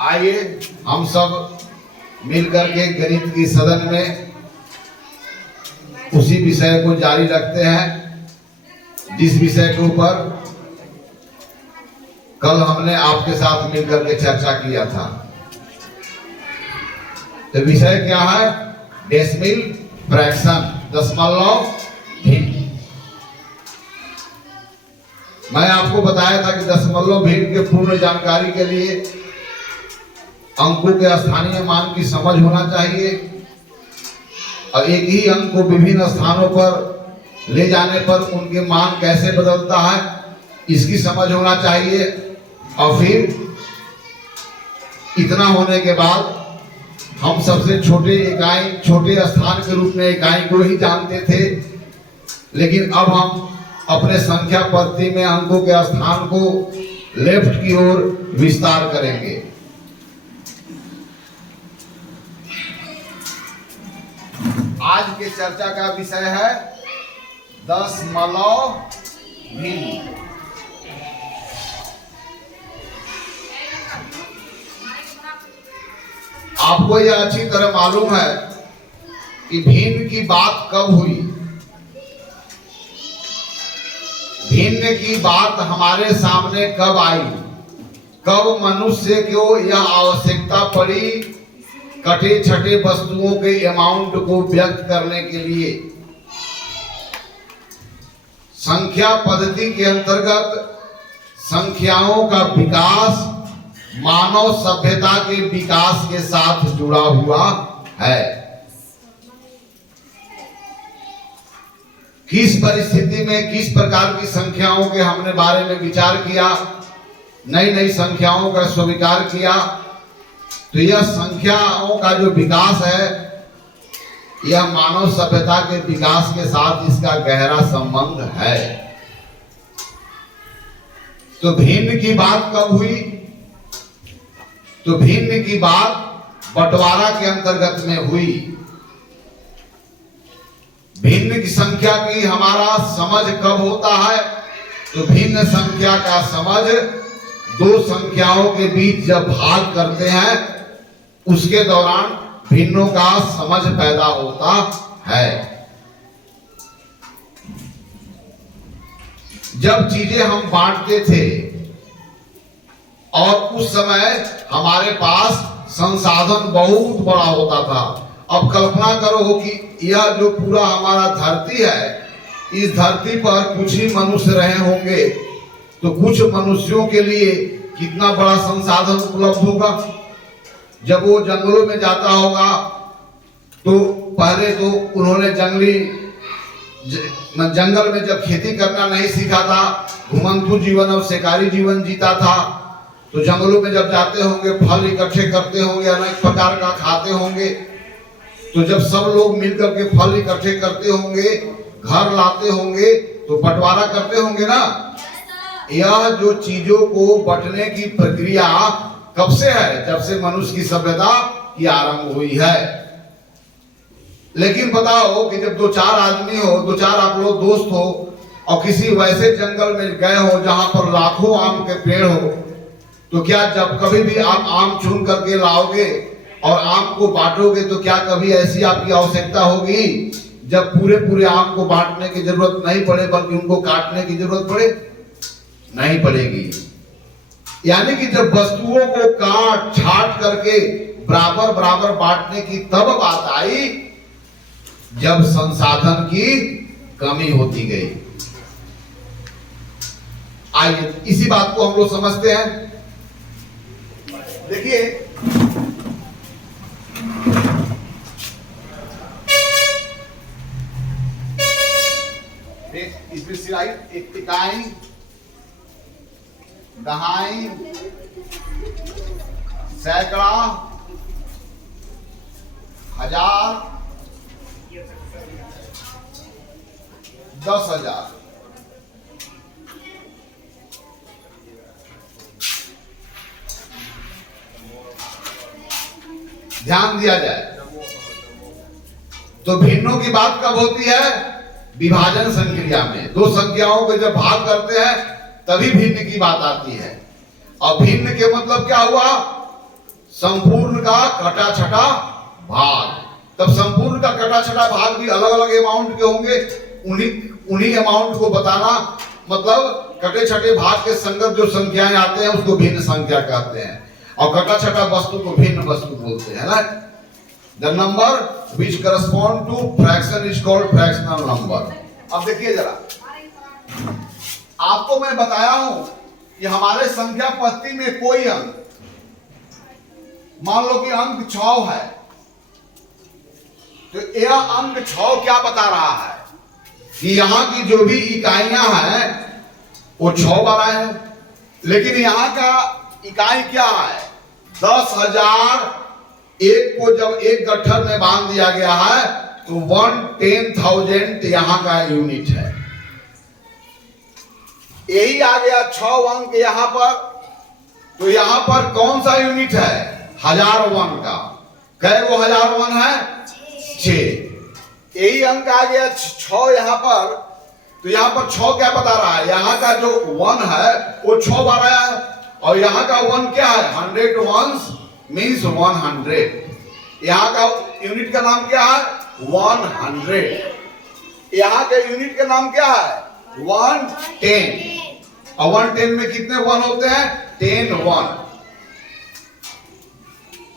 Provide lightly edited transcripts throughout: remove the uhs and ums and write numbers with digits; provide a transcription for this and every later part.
आइए हम सब मिलकर के गणित की सदन में उसी विषय को जारी रखते हैं जिस विषय के ऊपर कल हमने आपके साथ मिलकर के चर्चा किया था। तो विषय क्या है? डेसिमल फ्रैक्शन, दशमलव भिन्न। मैं आपको बताया था कि दशमलव भिन्न के पूर्ण जानकारी के लिए अंकों के स्थानीय मान की समझ होना चाहिए और एक ही अंक को विभिन्न स्थानों पर ले जाने पर उनके मान कैसे बदलता है इसकी समझ होना चाहिए। और फिर इतना होने के बाद हम सबसे छोटे इकाई, छोटे स्थान के रूप में इकाई को ही जानते थे, लेकिन अब हम अपने संख्या पद्धति में अंकों के स्थान को लेफ्ट की ओर विस्तार करेंगे। आज के चर्चा का विषय है दशमलव भिन्न। आपको यह अच्छी तरह मालूम है कि भिन्न की बात कब हुई। भिन्न की बात हमारे सामने कब आई, कब मनुष्य को यह आवश्यकता पड़ी कटे छटे वस्तुओं के अमाउंट को व्यक्त करने के लिए। संख्या पद्धति के अंतर्गत संख्याओं का विकास मानव सभ्यता के विकास के साथ जुड़ा हुआ है। किस परिस्थिति में किस प्रकार की संख्याओं के हमने बारे में विचार किया, नई नई संख्याओं का स्वीकार किया, तो यह संख्याओं का जो विकास है यह मानव सभ्यता के विकास के साथ इसका गहरा संबंध है। तो भिन्न की बात कब हुई? तो भिन्न की बात बंटवारा के अंतर्गत में हुई। भिन्न की संख्या की हमारा समझ कब होता है? तो भिन्न संख्या का समझ दो संख्याओं के बीच जब भाग करते हैं उसके दौरान भिन्नों का समझ पैदा होता है। जब चीजें हम बांटते थे और उस समय हमारे पास संसाधन बहुत बड़ा होता था। अब कल्पना करो कि यह जो पूरा हमारा धरती है, इस धरती पर कुछ ही मनुष्य रहे होंगे, तो कुछ मनुष्यों के लिए कितना बड़ा संसाधन उपलब्ध होगा। जब वो जंगलों में जाता होगा तो पहले तो उन्होंने जंगल में जब खेती करना नहीं सीखा था, घुमंतु जीवन और शिकारी जीवन जीता था, तो जंगलों में जब जाते होंगे फल इकट्ठे करते होंगे, अनेक प्रकार का खाते होंगे। तो जब सब लोग मिलकर के फल इकट्ठे करते होंगे, घर लाते होंगे, तो बंटवारा करते होंगे ना। यह जो चीजों को बंटने की प्रक्रिया कब से है? जब से मनुष्य की सभ्यता की आरंभ हुई है। लेकिन बताओ कि जब दो चार आदमी हो, दो चार आप लोग दोस्त हो और किसी वैसे जंगल में गए हो जहां पर लाखों आम के पेड़ हो, तो क्या जब कभी भी आप आम चुन करके लाओगे और आम को बांटोगे तो क्या कभी ऐसी आपकी आवश्यकता होगी जब पूरे पूरे आम को बांटने की जरूरत नहीं पड़े बल्कि उनको काटने की जरूरत पड़े? नहीं पड़ेगी। यानी कि जब वस्तुओं को काट छाट करके बराबर बराबर बांटने की तब बात आई जब संसाधन की कमी होती गई। आइए इसी बात को हम लोग समझते हैं। देखिए इसमें सिलाई, इकाई, दहाई, सैकड़ा, हजार, 10,000। ध्यान दिया जाए तो भिन्नों की बात कब होती है? विभाजन संक्रिया में। दो संख्याओं को जब भाग करते हैं तभी भिन्न की बात आती है। और भिन्न के मतलब क्या हुआ? संपूर्ण का कटा छटा भाग। तब संपूर्ण का कटा छटा भाग भी अलग अलग अमाउंट के होंगे, उन्हीं अमाउंट को बताना, मतलब कटे छटे भाग के संगत जो संख्याएं आते हैं उसको भिन्न संख्या कहते हैं, और कटा छटा वस्तु को भिन्न वस्तु बोलते हैं ना। The number which correspond to fraction is called fractional number. अब देखिए जरा, आपको मैं बताया हूं कि हमारे संख्या पत्ती में कोई अंक, मान लो कि अंक 6 है, तो यह अंक 6 क्या बता रहा है कि यहां की जो भी इकाइयां हैं वो 6 वाला है, लेकिन यहां का इकाई क्या है, 10,000 एक को जब एक गट्ठर में बांध दिया गया है तो 1/10,000 यहां का यूनिट है। यही आ गया 6 अंक यहां पर, तो यहां पर कौन सा यूनिट है, 1001 का। कै वो 1001 है, 6। यही अंक आ गया 6 यहां पर, तो यहां पर 6 क्या बता रहा है, यहां का जो 1 है वो 6 बार है, और यहां का 1 क्या है, 100 ones मीन्स 100। यहां का यूनिट का नाम क्या है, 100। यहां के यूनिट का नाम क्या है, 110। और 110 में कितने 1 होते हैं, 10 1।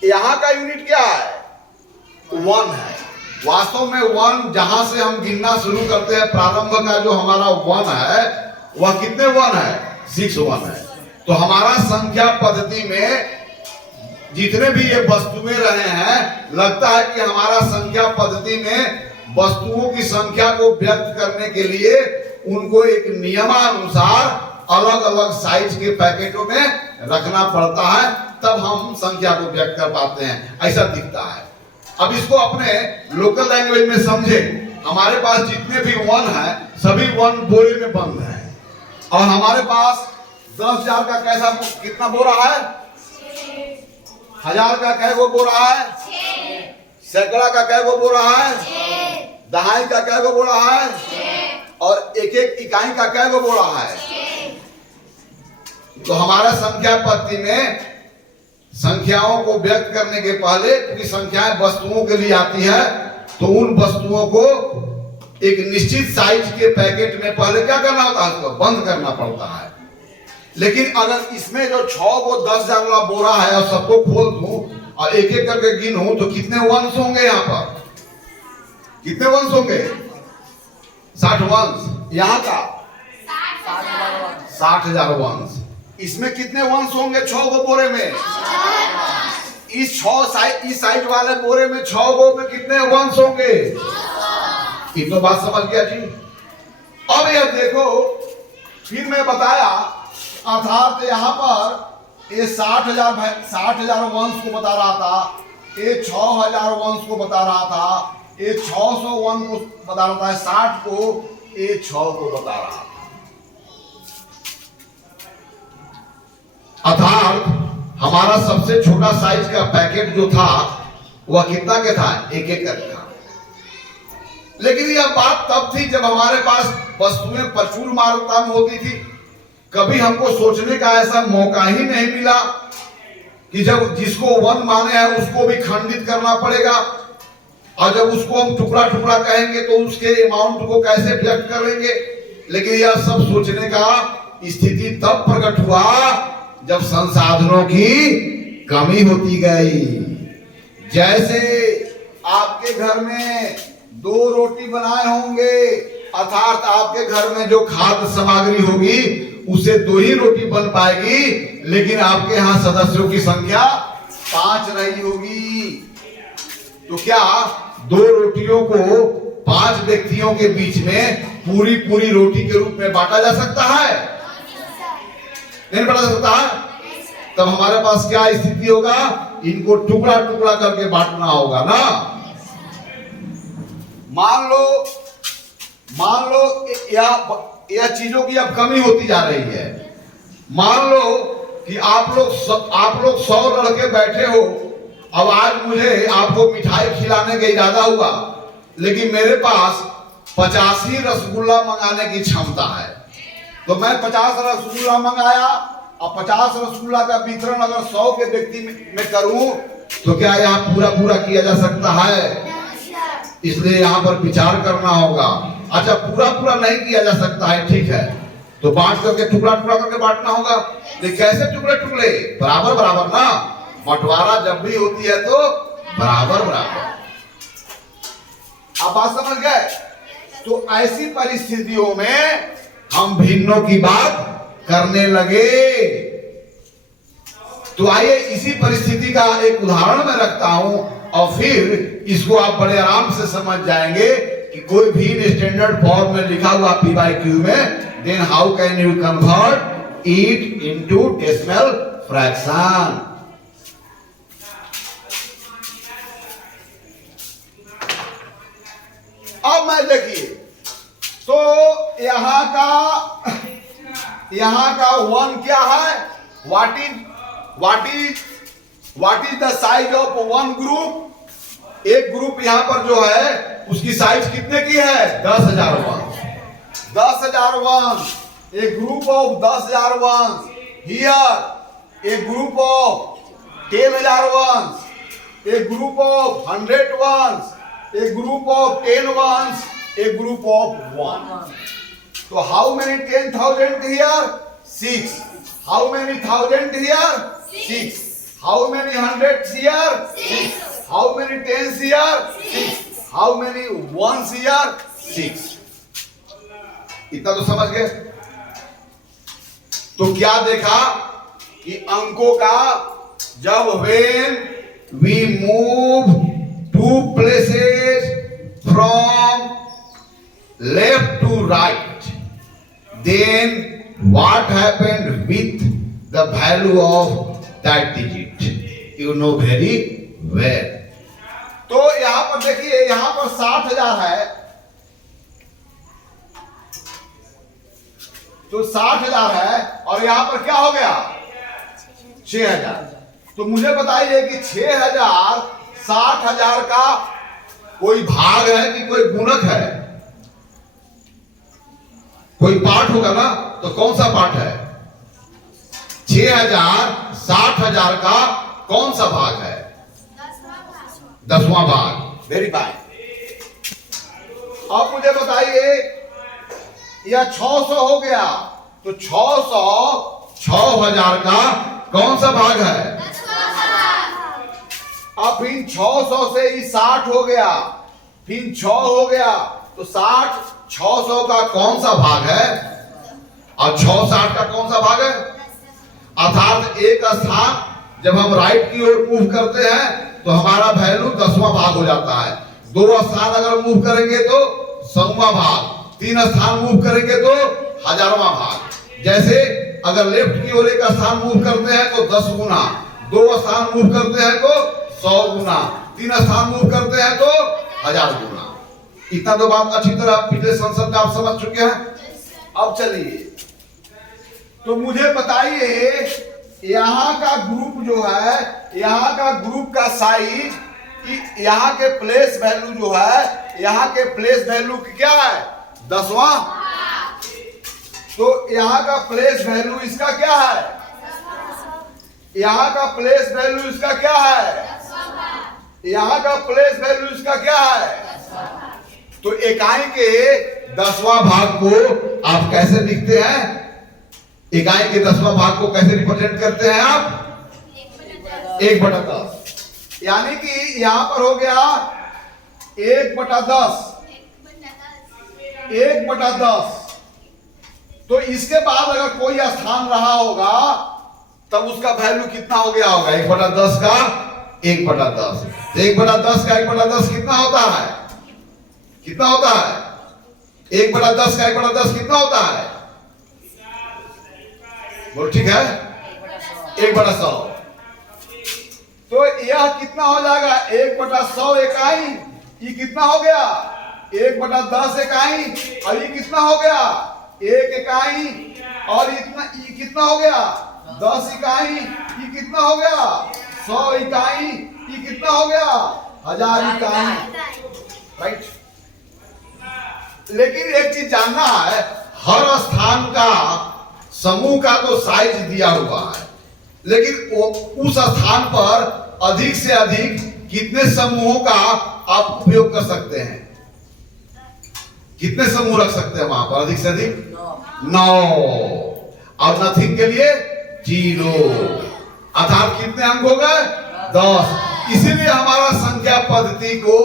यहां का यूनिट क्या है, 1 है। वास्तव में 1 जहां से हम गिनना शुरू करते हैं, प्रारंभ का जो हमारा 1 है वह कितने 1 है, 6 1 है। तो हमारा संख्या पद्धति में जितने भी ये वस्तुएं रहे हैं, लगता है कि हमारा संख्या पद्धति में वस्तुओं की संख्या को व्यक्त करने के लिए उनको एक नियमानुसार अलग अलग साइज के पैकेटों में रखना पड़ता है, तब हम संख्या को व्यक्त कर पाते हैं, ऐसा दिखता है। अब इसको अपने लोकल लैंग्वेज में समझे। हमारे पास जितने भी 1 है सभी 1 बोरे में बंद है, और हमारे पास 10,000 का कैसा कितना बोरा है, 1000 का कै गो बोरा है, सैकड़ा का कै गो बोरा है, दहाई का कै गो बोरा है, और एक एक इकाई का कै गो बोरा है। तो हमारा संख्या पद्धति में संख्याओं को व्यक्त करने के पहले, क्योंकि संख्याएं वस्तुओं के लिए आती है, तो उन वस्तुओं को एक निश्चित साइज के पैकेट में पहले क्या करना होता है, उसको बंद करना पड़ता है। लेकिन अगर इसमें जो 6 को 10,000 वाला बोरा है और सबको खोल दूं और एक एक करके गिनूं तो कितने 1s होंगे, यहाँ पर कितने 1s होंगे, 60 1s। यहाँ का 60,000 1s। इसमें कितने 1s होंगे 6 को बोरे में, इस साइड वाले बोरे में 6 गो में कितने 1s होंगे, ये तो बात समझ गया जी। अब यह देखो, फिर मैं बताया, अर्थात यहाँ पर ये 60,000 1s को बता रहा था, ये 6,000 1s को बता रहा था, ये 600 1 को बता रहा था, 60 को, ये 6 को बता रहा था। अर्थात हमारा सबसे छोटा साइज का पैकेट जो था वह कितना के था, 1 का था। लेकिन यह बात तब थी जब हमारे पास वस्तुएं प्रचुर मात्रा में होती थी। कभी हमको सोचने का ऐसा मौका ही नहीं मिला कि जब जिसको 1 माने हैं उसको भी खंडित करना पड़ेगा, और जब उसको हम टुकड़ा टुकड़ा कहेंगे तो उसके अमाउंट को कैसे व्यक्त करेंगे। लेकिन यह सब सोचने का स्थिति तब प्रकट हुआ जब संसाधनों की कमी होती गई। जैसे आपके घर में 2 रोटी बनाए होंगे, अर्थात आपके घर में जो खाद्य सामग्री होगी उसे 2 ही रोटी बन पाएगी, लेकिन आपके यहाँ सदस्यों की संख्या 5 रही होगी। तो क्या 2 रोटियों को 5 व्यक्तियों के बीच में पूरी रोटी के रूप में बांटा जा सकता है? नहीं बांटा जा सकता है। तब हमारे पास क्या स्थिति होगा, इनको टुकड़ा टुकड़ा करके बांटना होगा ना। मान लो यह चीजों की अब कमी होती जा रही है। मान लो कि आप लोग 100 लड़के बैठे हो, अब आज मुझे आपको मिठाई खिलाने का इरादा हुआ, लेकिन मेरे पास 85 रसगुल्ला मंगाने की क्षमता है। तो मैं 50 रसगुल्ला मंगाया और 50 रसगुल्ला का वितरण अगर 100 के व्यक्ति में करूं तो क्या यहाँ पूरा पूरा किया जा सकता है? इसलिए यहाँ पर विचार करना होगा। अच्छा, पूरा पूरा नहीं किया जा सकता है, ठीक है, तो बांट करके टुकड़ा टुकड़ा करके बांटना होगा। लेकिन कैसे टुकड़े टुकड़े? बराबर बराबर ना। बंटवारा जब भी होती है तो बराबर बराबर। आप बात समझ गए? तो ऐसी परिस्थितियों में हम भिन्नों की बात करने लगे। तो आइए इसी परिस्थिति का एक उदाहरण मैं रखता हूं और फिर इसको आप बड़े आराम से समझ जाएंगे कि कोई भी स्टैंडर्ड फॉर्म में लिखा हुआ पी बाई क्यू में, then how can you convert it into decimal fraction. अब मैं देखिए, तो यहां का 1 क्या है? What is the size of 1 group? एक ग्रुप यहां पर जो है उसकी साइज कितने की है? 10,000 ones. 10,000 ones. A group of 10,000 ones. Here a group of 10,000 ones. A group of 100 ones. A group of 10 ones, a group of 1. So how many 10,000 here? 6. How many thousand here? 6. How many hundreds here? 6. How many tens here? 6. How many ones here? 6. इतना तो समझ गए? तो क्या देखा कि अंकों का जब when we move two places from left to right, then what happened with the value of that digit? You know very well. तो यहां पर देखिए, यहां पर 60,000 है, तो 60,000 है और यहां पर क्या हो गया? 6,000। तो मुझे बताइए कि 6,000 60,000 का कोई भाग है कि कोई गुणक है? कोई पार्ट होगा ना, तो कौन सा पार्ट है? 6,000 60,000 का कौन सा भाग है? 10वां भाग। Very fine. अब मुझे बताइए, यह 600 हो गया, तो 6,000 का कौन सा भाग है? अब फिर 600 से ही 60 हो गया, फिर 6 हो गया, तो 60 600 का कौन सा भाग है? और 6 60 का कौन सा भाग है? अर्थात एक स्थान जब हम राइट की ओर मूव करते हैं तो हमारा वैल्यू 10वां भाग हो जाता है। 2 स्थान अगर मूव करेंगे तो 100वां भाग, 3 स्थान मूव करेंगे तो 1000वां भाग। जैसे अगर लेफ्ट की ओर एक स्थान मूव करते हैं तो 10 गुना, 2 स्थान मूव करते हैं तो 100 गुना, 3 स्थान मूव करते हैं तो 1000 गुना। इतना तो बात अच्छी तरह पिछले संसद में आप समझ चुके हैं। अब चलिए, तो मुझे बताइए, यहाँ का ग्रुप जो है, यहाँ का ग्रुप का साइज, यहाँ के प्लेस वैल्यू जो है, यहाँ के प्लेस वैल्यू क्या है? 10वां। तो यहाँ का प्लेस वैल्यू इसका क्या है? यहाँ का प्लेस वैल्यू इसका क्या है? यहाँ का प्लेस वैल्यू इसका क्या है? तो इकाई के 10वां भाग को आप कैसे लिखते हैं? इकाई के 10वां भाग को कैसे रिप्रेजेंट करते हैं आप? 1/10। यानी कि यहां पर हो गया 1/10, 1/10। तो इसके बाद अगर कोई स्थान रहा होगा तब उसका वैल्यू कितना हो गया होगा? 1/10 का 1/10। 1/10 का 1/10 कितना होता है? कितना होता है? 1/10 का 1/10 कितना होता है? बोल ठीक है, 1/100। तो यह कितना हो जाएगा? 1/100 इकाई। ये कितना हो गया? 1/10 इकाई। और ये कितना हो गया? 1 इकाई। और इतना ये कितना हो गया? 10 इकाई। ये कितना हो गया? 100 इकाई। ये कितना हो गया? 1000 इकाई। राइट। लेकिन एक चीज जानना है, हर स्थान का समूह का तो साइज दिया हुआ है, लेकिन उस स्थान पर अधिक से अधिक कितने समूहों का आप उपयोग कर सकते हैं? कितने समूह रख सकते हैं वहां पर अधिक से अधिक? 9। और नथिंग के लिए 0। अर्थात कितने अंक हो गए? 10। इसीलिए हमारा संख्या पद्धति को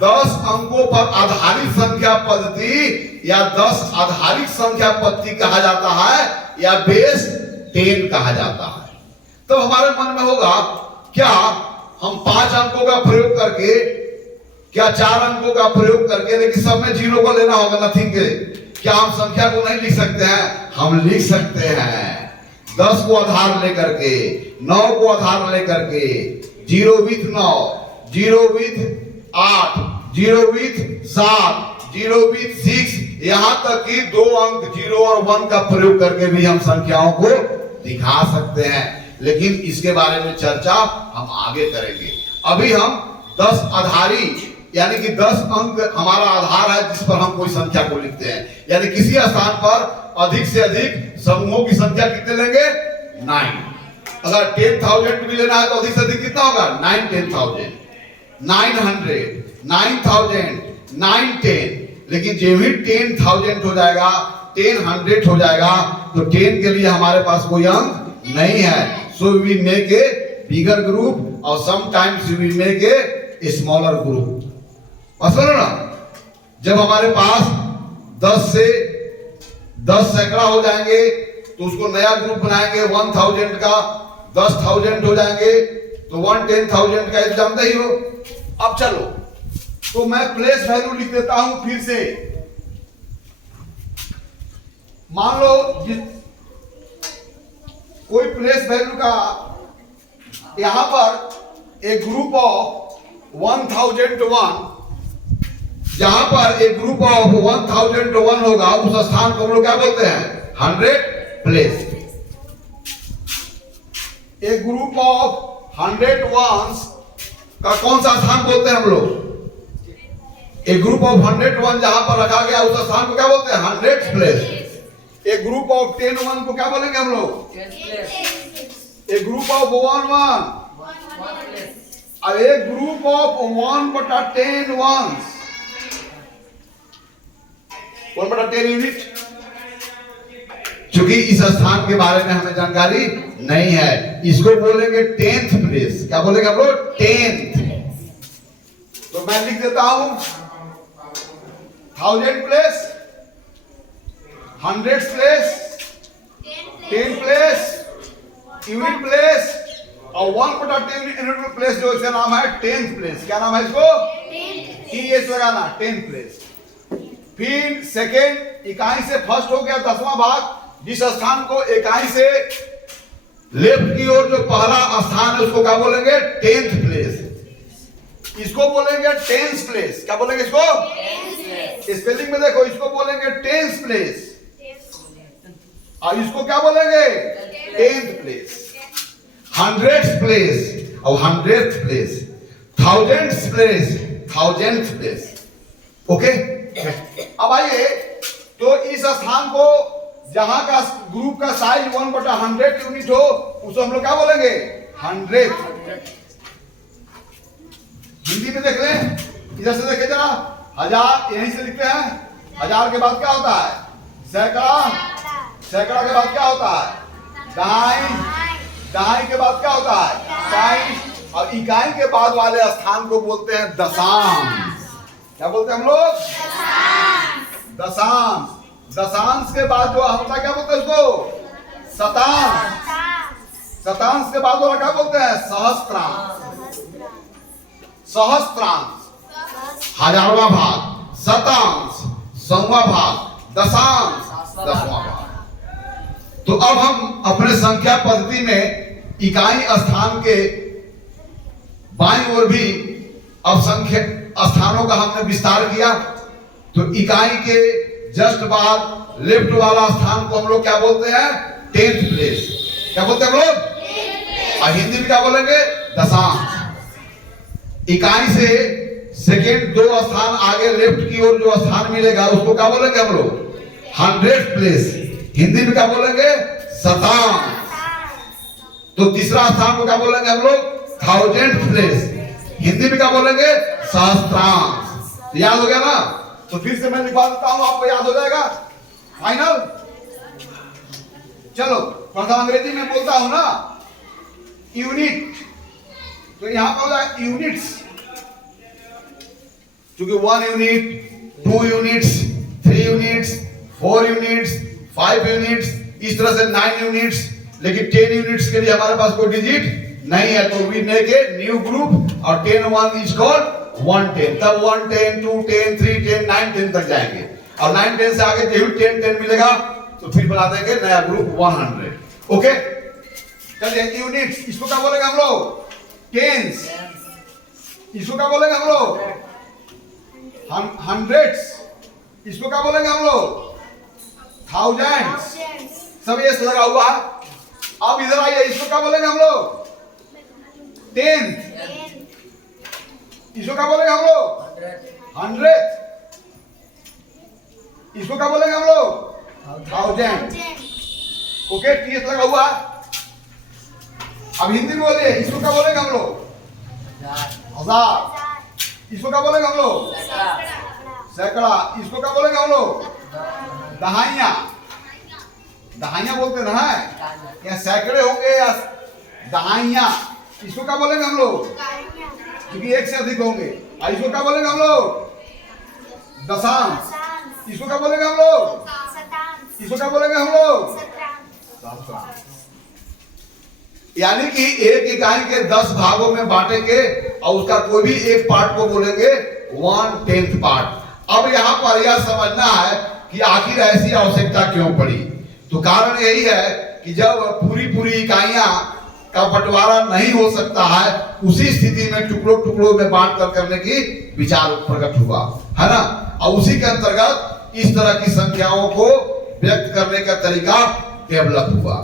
10 अंकों पर आधारित संख्या पद्धति या 10 आधारित संख्या पद्धति कहा जाता है या बेस 10 कहा जाता है। तो हमारे मन में होगा क्या हम 5 अंकों का प्रयोग करके, क्या 4 अंकों का प्रयोग करके, लेकिन सब में 0 को लेना होगा नथिंग के, क्या हम संख्या को नहीं लिख सकते हैं? हम लिख सकते हैं। 10 को आधार लेकर के, 9 को आधार लेकर के, 0 with 9, 0 with 8, 0 with 7, 0 with 6, यहां तक कि 2 अंक 0 और 1 का प्रयोग करके भी हम संख्याओं को दिखा सकते हैं। लेकिन इसके बारे में चर्चा हम आगे करेंगे। अभी हम 10 आधारी यानी कि 10 अंक हमारा आधार है जिस पर हम कोई संख्या को लिखते हैं, यानी किसी स्थान पर अधिक से अधिक समूहों की संख्या कितने लेंगे? 9। अगर 10,000 भी लेना है तो अधिक से अधिक कितना होगा? 9 10,000, 900, 9,000, 910। लेकिन जब भी 10,000 हो जाएगा, 10,100 हो जाएगा तो 10 के लिए हमारे पास कोई अंक नहीं है। So we make a bigger group और sometimes we make a smaller group. समझ ना? जब हमारे पास 10 से 10 सैकड़ा हो जाएंगे तो उसको नया ग्रुप बनाएंगे 1000 का, 10,000 हो जाएंगे तो 110,000 का, जानते ही हो। अब चलो तो मैं प्लेस वैल्यू लिख देता हूं फिर से। मान लो कोई प्लेस वैल्यू का यहां पर एक ग्रुप ऑफ 1001, जहां पर एक ग्रुप ऑफ 1001 होगा उस स्थान को हम लोग क्या बोलते हैं? 100 प्लेस। एक ग्रुप ऑफ 100 वंस का कौन सा स्थान बोलते हैं हम लोग? एक ग्रुप ऑफ 101 जहां पर रखा गया उस स्थान को क्या बोलते हैं? 100 प्लेस। एक ग्रुप ऑफ 10 वन को क्या बोलेंगे हम लोग? एक ग्रुप ऑफ 1 अब एक ग्रुप ऑफ 1/10 वंस, 1/10 यूनिट। क्योंकि इस स्थान के बारे में हमें जानकारी नहीं है, इसको बोलेंगे 10th प्लेस। क्या बोलेंगे हम लोग? 10th। तो मैं लिख देता हूं 1000 place, 100 place, 10 place, unit place और 1/10 यूनिट प्लेस जो इसका नाम है 10th प्लेस। क्या नाम है इसको? TH लगाना, 10th प्लेस। फिर सेकेंड इकाई से फर्स्ट हो गया 10वां भाग। जिस स्थान को इकाई से लेफ्ट की ओर जो पहला स्थान है उसको क्या बोलेंगे? 10th place. इसको बोलेंगे 10th प्लेस। क्या बोलेंगे इसको? स्पेलिंग में देखो, इसको बोलेंगे 10th प्लेस और इसको क्या बोलेंगे? 10th place. 100th प्लेस और 100th place, 1000th place, 1000th place. Okay, अब आइए तो इस स्थान को जहां का ग्रुप का साइज 1/100 यूनिट हो उसको हम लोग क्या बोलेंगे? 100। हिंदी में देख लें, इधर से देखें जरा। 1000 यहीं से लिखते हैं। 1000 के बाद क्या होता है? सैकड़ा। सैकड़ा के बाद क्या होता है? दहाई। दहाई के बाद क्या होता है? इकाई। और इकाई के बाद वाले स्थान को बोलते हैं दशांश। क्या बोलते हैं हम लोग? दशांश। दशांश के बाद जो होता है क्या बोलते हैं उसको? शतांश। शतांश के बाद वाला क्या बोलते हैं? सहस्त्रांश। सहस्त्रांश 1000वां भाग, शतांश 100वां भाग, दशांश 10वां भाग। तो अब हम अपने संख्या पद्धति में इकाई स्थान के बाईं ओर भी अब संख्या स्थानों का हमने विस्तार किया। तो इकाई के जस्ट बाद लेफ्ट वाला स्थान को हम लोग क्या बोलते हैं? 10th place. क्या बोलते हैं हम लोग? और हिंदी में क्या बोलेंगे? दशांश। इकाई से सेकेंड 2 स्थान आगे लेफ्ट की ओर जो स्थान मिलेगा उसको क्या बोलेंगे हम लोग? 100th place. हिंदी में क्या बोलेंगे? शतांश। तो तीसरा स्थान को क्या बोलेंगे हम लोग? Thousand place. हिंदी में क्या बोलेंगे? सहस्त्रांश। याद हो गया ना? तो फिर से मैं लिखवा देता हूं, आपको याद हो जाएगा। फाइनल। चलो थोड़ा अंग्रेजी में बोलता हूं ना, यूनिट, तो यहां पर हो जाए यूनिट्स, क्योंकि 1 unit, 2 units, 3 units, 4 units, 5 units, इस तरह से 9 यूनिट्स। लेकिन 10 यूनिट्स के लिए हमारे पास कोई डिजिट नहीं है, तो we make a new group और 10 1 इज कॉल्ड 110। तब 110, 210, 310, 910 तक जाएंगे और 910 से आगे जो 10 10 मिलेगा तो फिर बना देंगे नया ग्रुप 100। ओके, चलिए यूनिट्स, इसको क्या बोलेंगे हम लोग? टेंस। इसको क्या बोलेंगे हम लोग? हंड्रेड्स। इसको क्या बोलेंगे हम लोग? थाउजेंड्स। सब ये लगा हुआ है। अब इधर आइए, इसको क्या बोलेंगे हम लोग? टेंथ। इसको क्या बोलेंगे हम लोग? हंड्रेड। इसको क्या बोलेंगे हम लोग? थाउजेंड। ओके, टीएस लगा हुआ। अब हिंदी में बोलिए, इसको क्या बोलेंगे हम लोग? हजार। इसको क्या बोलेंगे हम लोग? सैकड़ा। इसको क्या बोलेंगे हम लोग? दहाइया। दहाइया बोलते ना है, या सैकड़े होंगे या दहाइया। इसको क्या बोलेंगे हम लोग? क्योंकि एक से अधिक होंगे। और इसको क्या बोलेंगे हम लोग? दशांश। इसको क्या बोलेंगे हम लोग? इसको क्या बोलेंगे हम लोग? यानी कि एक इकाई के 10 भागों में बांटेंगे और उसका कोई भी एक पार्ट को बोलेंगे 1/10 पार्ट। अब यहां पर यह समझना है कि आखिर ऐसी आवश्यकता क्यों पड़ी। तो कारण यही है कि जब पूरी इकाइयां का बंटवारा नहीं हो सकता है, उसी स्थिति में टुकड़ों टुकड़ों में बांट कर करने की विचार प्रकट हुआ, है ना। और उसी के अंतर्गत इस तरह की संख्याओं को व्यक्त करने का तरीका डेवलप हुआ।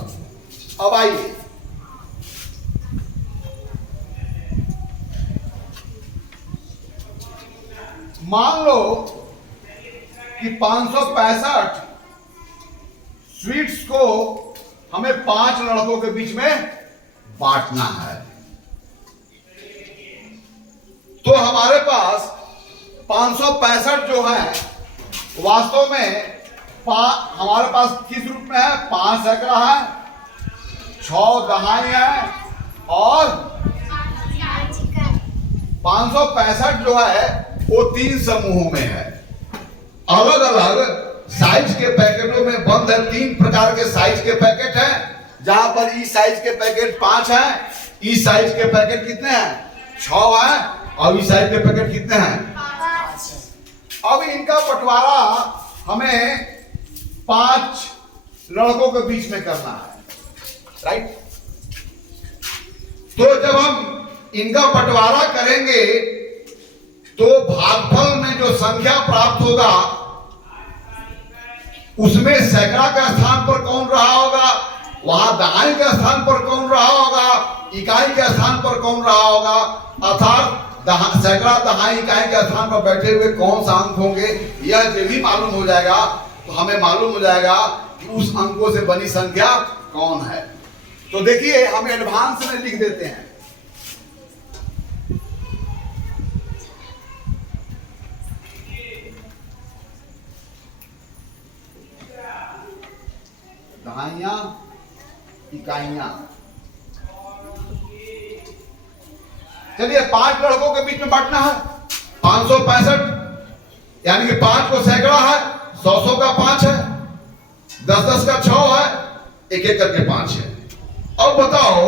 अब आइए, मान लो कि 565 स्वीट्स को हमें 5 लड़कों के बीच में बांटना है। तो हमारे पास 565 जो है वास्तव में हमारे पास किस रूप में है? 5 सैकड़ा है, 6 दहाई है और 565 जो है वो 3 समूहों में है। अलग अलग साइज के पैकेटों में बंद है। 3 प्रकार के साइज के पैकेट हैं, जहां पर ई साइज के पैकेट 5 हैं, ई साइज के पैकेट कितने हैं? 6 हैं, और ई साइज के पैकेट कितने हैं? 5। अब इनका बंटवारा हमें 5 लड़कों के बीच में करना है, राइट। तो जब हम इनका बंटवारा करेंगे तो भागफल में जो संख्या प्राप्त होगा उसमें सैकड़ा का स्थान पर कौन रहा होगा, वहां दहाई का स्थान पर कौन रहा होगा, इकाई के स्थान पर कौन रहा होगा, अर्थात सैकड़ा दहाई इकाई के स्थान पर बैठे हुए कौन सा अंक होंगे, यह जब भी मालूम हो जाएगा तो हमें मालूम हो जाएगा कि उस अंकों से बनी संख्या कौन है। तो देखिए, हम एडवांस में लिख देते हैं। दहाइयां, इकाइयां। चलिए 5 लड़कों के बीच में बांटना है। 565 यानी कि 5 को सैकड़ा है, 100 का 5 है, 10 का 6 है, एक एक करके 5 है। अब बताओ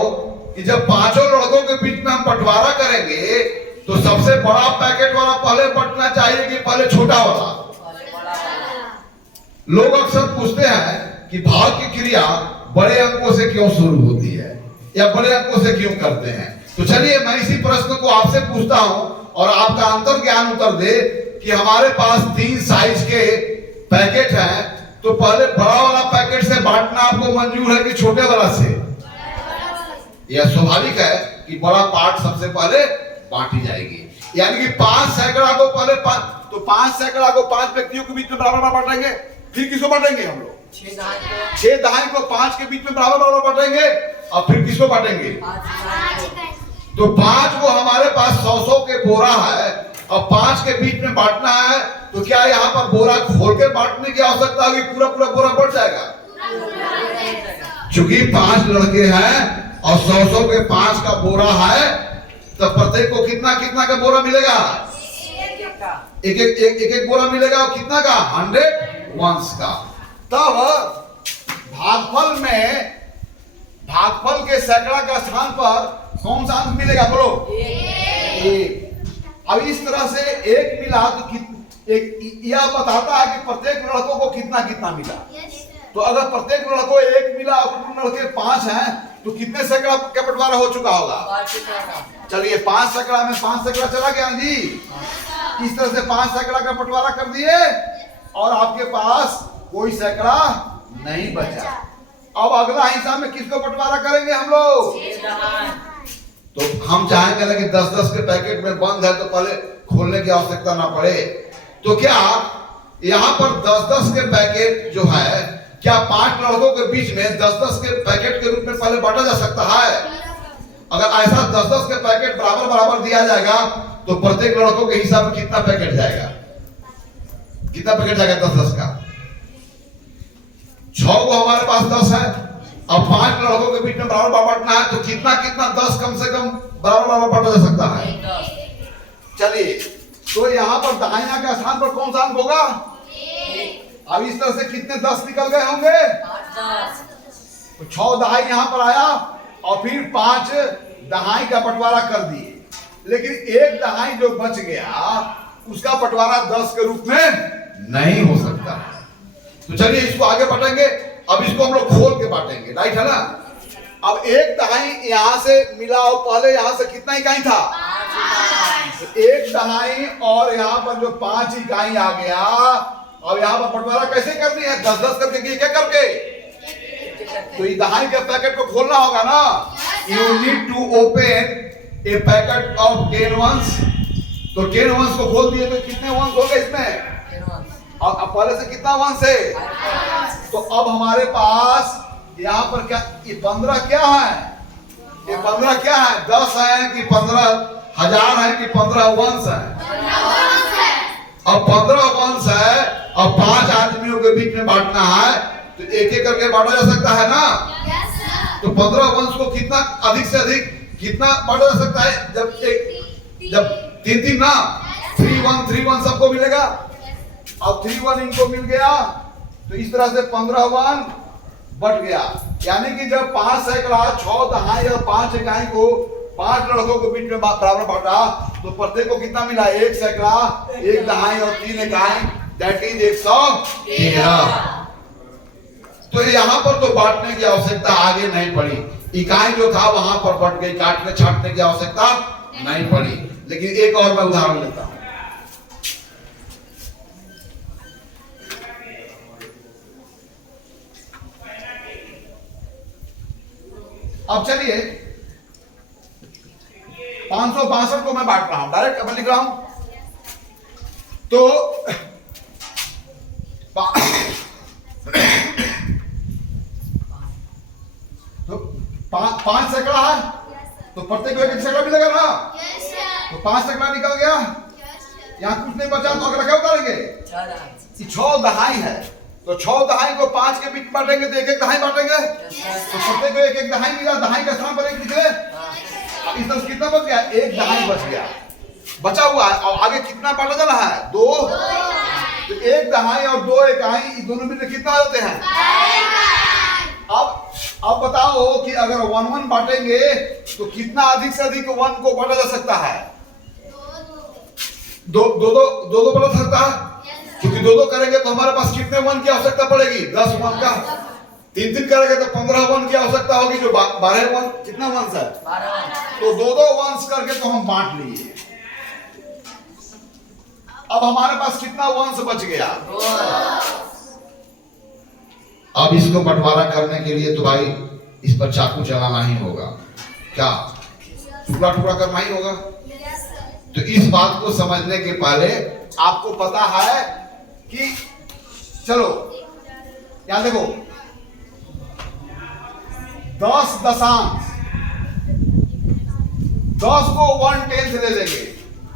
कि जब 5 लड़कों के बीच में हम बंटवारा करेंगे तो सबसे बड़ा पैकेट वाला पहले बंटना चाहिए कि पहले छोटा वाला? लोग अक्सर पूछते हैं कि भाग की क्रिया बड़े अंकों से क्यों शुरू होती है या बड़े अंकों से क्यों करते हैं। तो चलिए मैं इसी प्रश्न को आपसे पूछता हूं और आपका अंतर ज्ञान उत्तर दे कि हमारे पास 3 साइज के पैकेट हैं, तो पहले बड़ा वाला पैकेट से बांटना आपको मंजूर है कि छोटे वाला से? यह स्वाभाविक है कि बड़ा पार्ट सबसे पहले बांटी जाएगी। यानी कि 5 सैकड़ा को पहले 5 सैकड़ा को 5 व्यक्तियों के बीच में बराबर बांटेंगे। फिर किसको बांटेंगे हम लोग? 6 दहाई को 5 के बीच में बराबर बराबर बांटेंगे और फिर किसको बांटेंगे? तो 5 को हमारे पास 100 के बोरा है और 5 के बीच में बांटना है, तो क्या यहाँ पर बोरा खोल के बांटने की आवश्यकता होगी? पूरा पूरा बोरा बढ़ जाएगा। चूंकि 5 लड़के हैं और 100 के 5 का बोरा है, तो प्रत्येक को कितना कितना का बोरा मिलेगा? एक बोरा मिलेगा। और कितना का? 100 वंश का। तब भागफल के सैकड़ा का स्थान पर कौन सा अंक मिलेगा? बोलो, 1। अब इस तरह से 1 मिला तो यह बताता है कि प्रत्येक लड़कों को कितना कितना मिला। तो अगर प्रत्येक लड़कों को 1 मिला और कुल लड़के 5 हैं, तो कितने सैकड़ा का बंटवारा हो चुका होगा? चलिए 5 सैकड़ा में 5 सैकड़ा चला गया जी। इस तरह से 5 सैकड़ा का बंटवारा कर दिए और आपके पास कोई सैकड़ा नहीं बचा। अब अगला हिस्सा में किसको बंटवारा करेंगे हम लोग? तो हम चाहेंगे ना कि 10-10 के पैकेट में बंद है तो पहले खोलने की आवश्यकता ना पड़े। तो क्या यहाँ पर 10-10 के पैकेट जो है, क्या 5 लड़कों के बीच में 10-10 के पैकेट के रूप में पहले बांटा जा सकता है? अगर ऐसा 10-10 के पैकेट बराबर बराबर दिया जाएगा तो प्रत्येक लड़कों के हिसाब में कितना पैकेट जाएगा? कितना पैकेट जाएगा? 10-10 का। 6 को हमारे पास 10 है और 5 लड़कों के बीच में बराबर बांटना है, तो कितना कितना 10 कम से कम बराबर बराबर बांटा जा सकता है? चलिए, तो यहाँ पर दाहिना के स्थान पर कौन सा अंक होगा? 1। अब इस तरह से कितने 10 निकल गए होंगे? 10। तो 6 दहाई यहाँ पर आया और फिर 5 दहाई का बंटवारा कर दिए, लेकिन 1 दहाई जो बच गया उसका बंटवारा 10 के रूप में नहीं हो सकता। तो चलिए इसको आगे बांटेंगे। अब इसको हम लोग खोल के बांटेंगे, राइट है ना? अब 1 दहाई यहां से मिला और पहले यहां से कितना इकाई था? 1 दहाई और यहाँ पर जो 5 इकाई आ गया। अब यहाँ पर बंटवारा कैसे करनी है? 10-10 करके, क्या करके? तो ये दहाई के पैकेट को खोलना होगा ना। You need to open a packet of 10 ones. तो 10 वंस को खोल दिए तो कितने वंस हो गए इसमें? और अब पहले से कितना वंश है? तो अब हमारे पास यहाँ पर क्या, ये 15 क्या है? ये 15 क्या है? 10 है कि 15,000 है कि 15 वंश है? अब 15 वंश है और 5 आदमियों के बीच में बांटना है, तो एक एक करके बांटा जा सकता है ना? तो 15 वंश को कितना अधिक से अधिक कितना बांटा जा सकता है? जब 3-3 ना, 3-1 सबको मिलेगा। अब 3-1 इनको मिल गया, तो इस तरह से 15 वन बढ़ गया। यानी कि जब 5 सैकड़ा 6 दहाई और 5 इकाई को 5 लड़कों के बीच में बराबर बांटा, तो प्रत्येक को कितना मिला? 1 सैकड़ा 1 दहाई और 3 इकाई, दैट इज 113। तो यहाँ पर तो बांटने की आवश्यकता आगे नहीं पड़ी। इकाई जो था वहां पर बढ़ गई, काटने छाटने की आवश्यकता नहीं पड़ी। लेकिन एक और मैं उदाहरण लेता हूं। अब चलिए 562 को मैं बांट रहा हूं, डायरेक्ट अब लिख रहा हूं। तो 5 सैकड़ा है, तो प्रत्येक को 1 सैकड़ा मिलेगा ना? तो 5 सैकड़ा निकल गया। यहाँ कुछ नहीं बचा, तो अगर क्या उतारेंगे? 6 दहाई है, तो 6 दहाई को 5 के बीच बांटेंगे तो 1-1 दहाई बांटेंगे। तो प्रत्येक को 1-1 दहाई मिला, दहाई का स्थान पर 1 निकले। इस तरह कितना बच गया? 1 दहाई बच गया, बचा हुआ है। और आगे कितना बांटा जाना है? 2। तो 1 दहाई और 2 इकाई दोनों मिलकर कितना होते हैं? अब बताओ कि अगर 1-1 बांटेंगे तो कितना अधिक से अधिक 1 को बांटा जा सकता है? 2 बांटा सकता है, क्योंकि 2 करेंगे तो हमारे पास कितने 1 की आवश्यकता पड़ेगी? 10 1 का। 3 करेंगे तो 15 1 की आवश्यकता होगी, जो 12 1 कितना वंश है? 12। तो 2 वंश करके तो हम बांट लिए। अब हमारे पास कितना वंश बच गया? अब इसको बंटवारा करने के लिए तो भाई इस पर चाकू चलाना ही होगा। क्या टुकड़ा टुकड़ा करना ही होगा? तो इस बात को समझने के पहले आपको पता है कि चलो यहां देखो 10 दशांश, 10 को 1/10 ले लेंगे।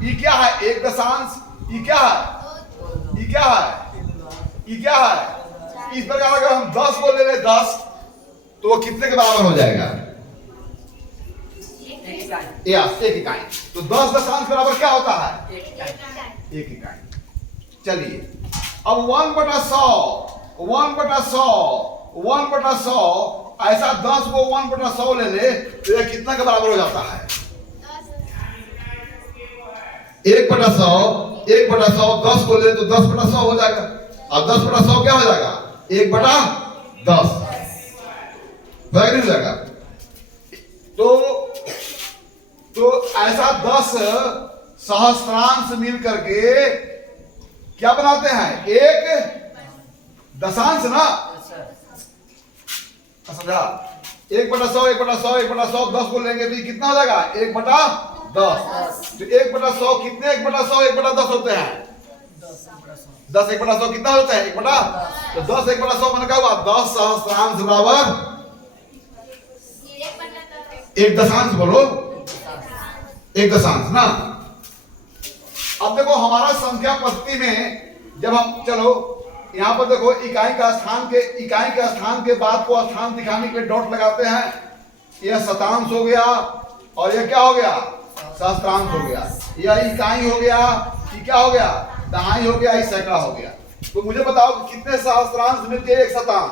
ये क्या है? 1 दशांश। ये क्या है? ये क्या है? ये क्या है? इस प्रकार अगर हम 10 को ले ले 10, तो वो कितने के बराबर हो जाएगा? एक इकाई। तो 10 दशांश बराबर क्या होता है? एक इकाई। चलिए अब 1/100 ऐसा 10 को 1/100 ले ले तो यह कितना के बराबर हो जाता है? 1/100 10 को ले तो 10/100 हो जाएगा। अब 10/100 क्या हो जाएगा? 1/10 नहीं हो जाएगा। तो ऐसा 10 सहस्त्रांश मिल करके क्या बनाते हैं? एक दशांश ना। समझा? 1/100 10 को लेंगे तो कितना हो जाएगा? 1/10। तो 1/100 कितने 1/10 होते हैं? 10 1/100 कितना होता है? 1/10। तो 10 1/100 मैंने क्या हुआ? 10 सहस्त्रांश बराबर 1 दशांश। बोलो 1 दशांश ना। अब देखो हमारा संख्या पद्धति में जब हम चलो यहां पर देखो इकाई के स्थान के बाद को स्थान दिखाने के लिए डॉट लगाते हैं। यह शतांश हो गया और यह क्या हो गया? सहस्त्रांश हो गया। यह इकाई हो गया। ये क्या हो गया? दहाई हो गया। ये सैकड़ा हो गया। तो मुझे बताओ कितने सहस्त्रांश मिलकर एक शतांश?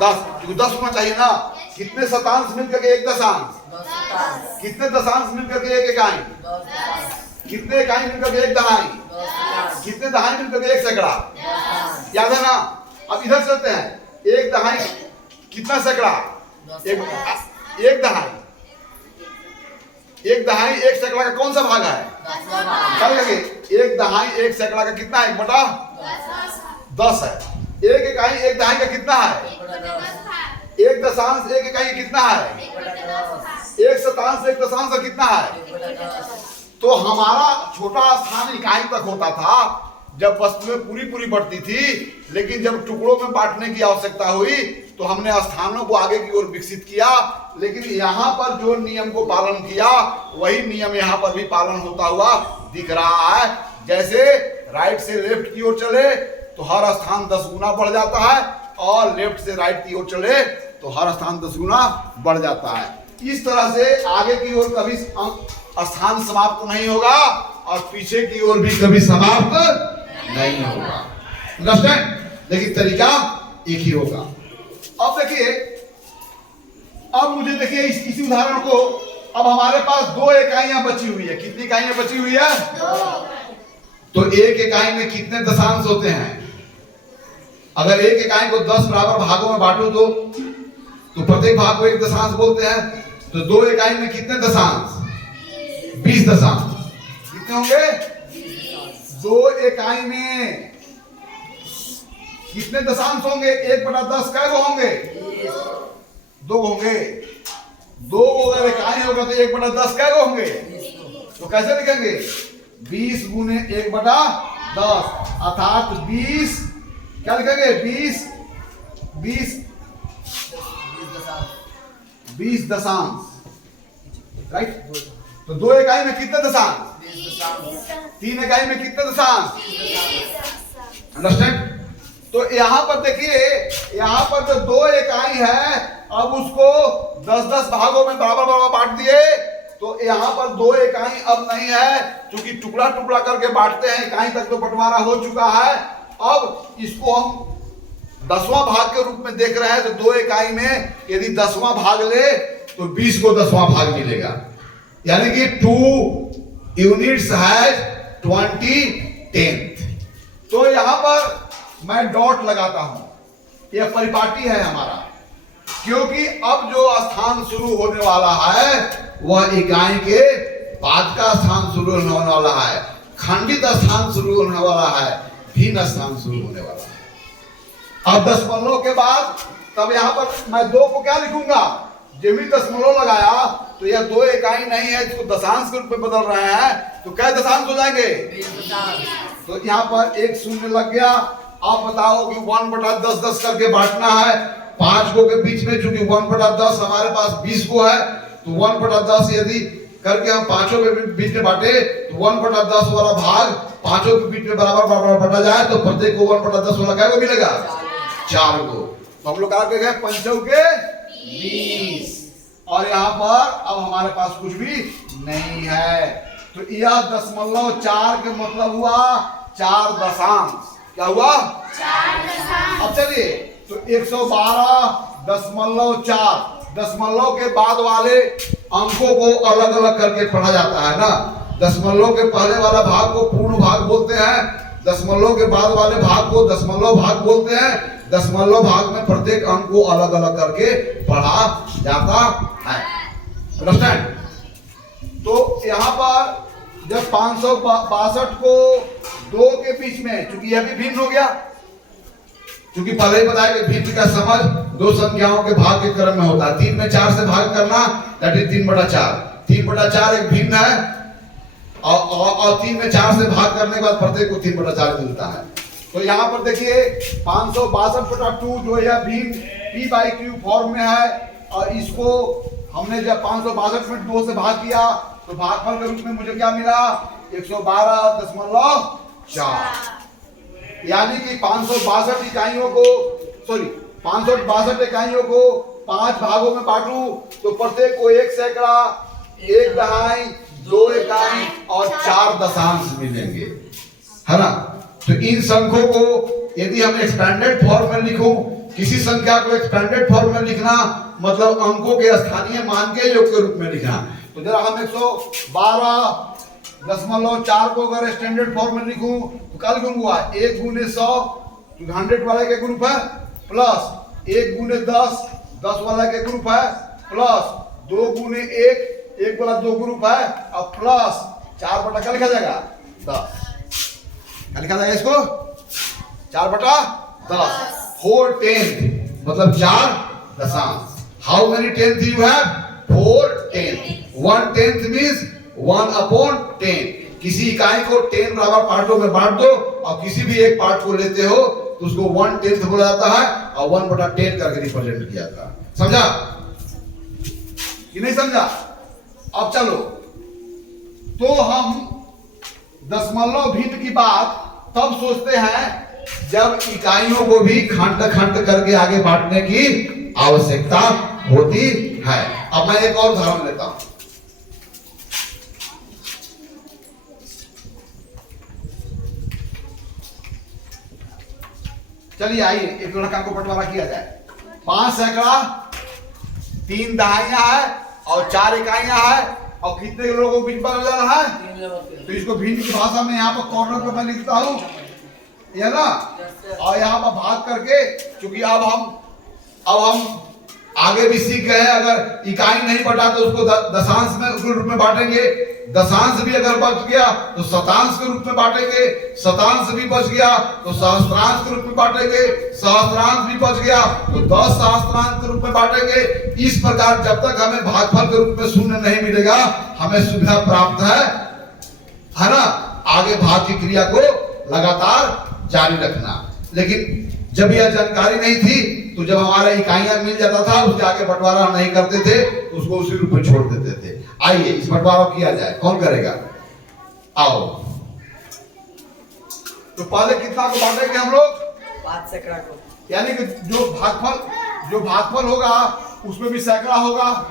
10 होना चाहिए ना। कितने शतांश मिलकर एक दशांश? कितने दशांश मिलकर एक इकाई? कितने इकाई मिलकर एक दहाई? कितने दहाई मिलकर एक सैकड़ा? याद है ना? अब इधर चलते हैं। एक दहाई कितना सैकड़ा? एक दहाई। एक दहाई एक सैकड़ा का कौन सा भाग है? एक दहाई एक सैकड़ा का कितना है? 1/10 है। एक इकाई एक दहाई का कितना है? एक दशांश एक इकाई कितना है? एक शतांश एक दशांश का कितना है? तो हमारा छोटा स्थान इकाई तक होता था जब वस्तुएं पूरी बढ़ती थी। लेकिन जब टुकड़ों में बांटने की आवश्यकता हुई तो हमने स्थानों को आगे की ओर विकसित किया। लेकिन यहाँ पर जो नियम को पालन किया वही नियम यहाँ पर भी पालन होता हुआ दिख रहा है। जैसे राइट से लेफ्ट की ओर चले तो हर स्थान 10 गुना बढ़ जाता है और लेफ्ट से राइट की ओर चले तो हर स्थान 10 गुना बढ़ जाता है। इस तरह से आगे की ओर कभी स्थान समाप्त नहीं होगा और पीछे की ओर भी कभी समाप्त नहीं होगा। अंडरस्टैंड? लेकिन तरीका एक ही होगा। अब देखिए, अब मुझे देखिए इसी उदाहरण को, अब हमारे पास 2 इकाइयां बची हुई है। कितनी इकाइयां बची हुई है? 2। तो एक इकाई में कितने दशांश होते हैं? अगर एक इकाई को 10 बराबर भागों में बांटो तो प्रत्येक भाग को 1 दशांश बोलते हैं। तो 2 इकाई में कितने दशांश? 20 दशांश। कितने होंगे? 2 इकाई में कितने दशांश होंगे? 1/10 कै गो होंगे? 2 होंगे। 2 अगर इकाई होगा तो 1/10 कै गो होंगे? तो कैसे लिखेंगे? 20 गुने 1/10 अर्थात 20 क्या लिखेंगे? 20 दशांश। राइट? तो 2 इकाई में कितने दशांश? 3 इकाई में कितने दशांश? अंडरस्टैंड? तो यहाँ पर देखिए, यहाँ पर जो 2 इकाई है अब उसको 10-10 भागों में बराबर बांट दिए। तो यहाँ पर 2 इकाई अब नहीं है, क्योंकि टुकड़ा करके बांटते हैं। इकाई तक तो बंटवारा हो चुका है। अब इसको हम 10वां भाग के रूप में देख रहे हैं। तो 2 इकाई में यदि 10वां भाग ले तो 20 को 10वां भाग मिलेगा। यानी कि 2 यूनिट्स है 20/10। तो यहां पर मैं डॉट लगाता हूं। यह परिपाटी है हमारा, क्योंकि अब जो स्थान शुरू होने वाला है वह इकाई के बाद का स्थान शुरू होने वाला है, खंडित स्थान शुरू होने वाला है, भिन्न स्थान शुरू होने वाला है। अब दशमलव के बाद तब यहां पर मैं 2 को क्या लिखूंगा? जब भी दशमलव लगाया तो यह 2 इकाई नहीं है, इसको दशांश के रूप में बदल रहे हैं। तो क्या दशांश हो जाएंगे? तो यहाँ पर 1 शून्य लग गया आप बताओ कि 1/10 करके बांटना है 5 को के बीच में, चूंकि 1/10 हमारे पास 20 को है, तो 1/10 यदि करके हम पांचों के बीच में बांटे तो 1/10 वाला भाग पांचों के बीच में बराबर बटा जाए तो प्रत्येक को 1/10 वाला क्या को मिलेगा? 4 को। तो हम लोग क्या गए 5 के 20 और यहाँ पर अब हमारे पास कुछ भी नहीं है, तो यह 0.4 के मतलब हुआ 4 दशांश। क्या हुआ? 4 दशांश। अब चलिए तो 112.4 दशमलव के बाद वाले अंकों को अलग अलग करके पढ़ा जाता है ना। दशमलव के पहले वाला भाग को पूर्ण भाग बोलते हैं, दशमलव के बाद वाले भाग को दशमलव भाग बोलते हैं। दशमलव भाग में प्रत्येक अंक को अलग अलग करके पढ़ा जाता है। अंडरस्टैंड? तो यहाँ पर जब 562 को 2 के बीच में, चूंकि यह भी भिन्न हो गया, क्योंकि पहले ही बताया कि भिन्न का समझ दो संख्याओं के भाग के क्रम में होता है। 3 में 4 से भाग करना, दैट इज 3/4। 3/4 एक भिन्न है और 3 में 4 से भाग करने के बाद प्रत्येक को 3/4 मिलता है। तो यहाँ पर देखिए 562/2 जो है भिन्न p/q फॉर्म में है, और इसको हमने जब 562 में 2 से भाग किया तो भागफल के रूप में मुझे क्या मिला? 112.4। यानी कि 562 इकाइयों को 562 इकाइयों को 5 भागों में बांटूं तो प्रत्येक को 1 सैकड़ा, 1 दहाई, 2 इकाई और 4 दशांश मिलेंगे, है ना। तो इन संख्यों को यदि हम एक्सपेंडेड फॉर्म में लिखूं, किसी संख्या को एक्सपेंडेड फॉर्म में लिखना मतलब अंकों के स्थानीय मान के योग के रूप में लिखना। तो जरा हम 112.4 को अगर स्टैंडर्ड फॉर्म में लिखूं तो कल लिखूंगा 1 गुने 100 जो 100 वाला के ग्रुप है, प्लस 1 गुने 10 10 वाला के ग्रुप है, प्लस 2 गुने 1 वाला 2 ग्रुप है, और प्लस 4 बटा क्या लिखा जाएगा? 10। क्या लिखा जाएगा इसको? 4/10। 4/10 मतलब 4 दशांश। How many tenth you have? 4/10। 1/10 means 1/10। किसी इकाई को 10 बराबर पार्टों में बांट दो और किसी भी एक पार्ट को लेते हो तो उसको 1/10 बोला जाता है और 1/10 करके रिप्रेजेंट किया जाता है। समझा कि नहीं समझा? अब चलो, तो हम दशमलव भिन्न की बात तब सोचते हैं जब इकाइयों को भी खंड खंड करके आगे बांटने की आवश्यकता होती है। अब मैं एक और उदाहरण लेता हूं। चलिए आइए एक लड़का को बंटवारा किया जाए। 5 सैकड़ा, 3 दहाइयां है और 4 इकाइयां है, और कितने लोगों को बीच पर जाना है? तो इसको भिन्न की भाषा में यहाँ पर कॉर्नर पे मैं लिखता हूँ, ये ना, और यहाँ पर भाग करके, क्योंकि अब हम आगे भी सीख गए हैं, अगर इकाई नहीं बटा तो उसको दशांश में उसके रूप में बांटेंगे, दशांश भी अगर बच गया तो शतांश के रूप में बांटेंगे, शतांश भी बच गया तो सहस्त्रांश के रूप में बांटेंगे, सहस्त्रांश भी बच गया तो 10 सहस्त्रांश के रूप में बांटेंगे। इस प्रकार जब तक हमें भागफल के रूप में शून्य नहीं मिलेगा हमें सुविधा प्राप्त है ना, आगे भाग की क्रिया को लगातार जारी रखना। लेकिन जब यह जानकारी नहीं थी तो जब हमारा इकाइयां मिल जाता था उसके आगे बंटवारा नहीं करते थे, उसको उसी रूप में छोड़ देते थे। आइए इस बंटवारा किया जाए, कौन करेगा? आओ। तो पहले कितना को बांटेंगे हम लोग? 5 सैकड़ा को, यानी कि जो भागफल होगा उसमें भी सैकड़ा होगा,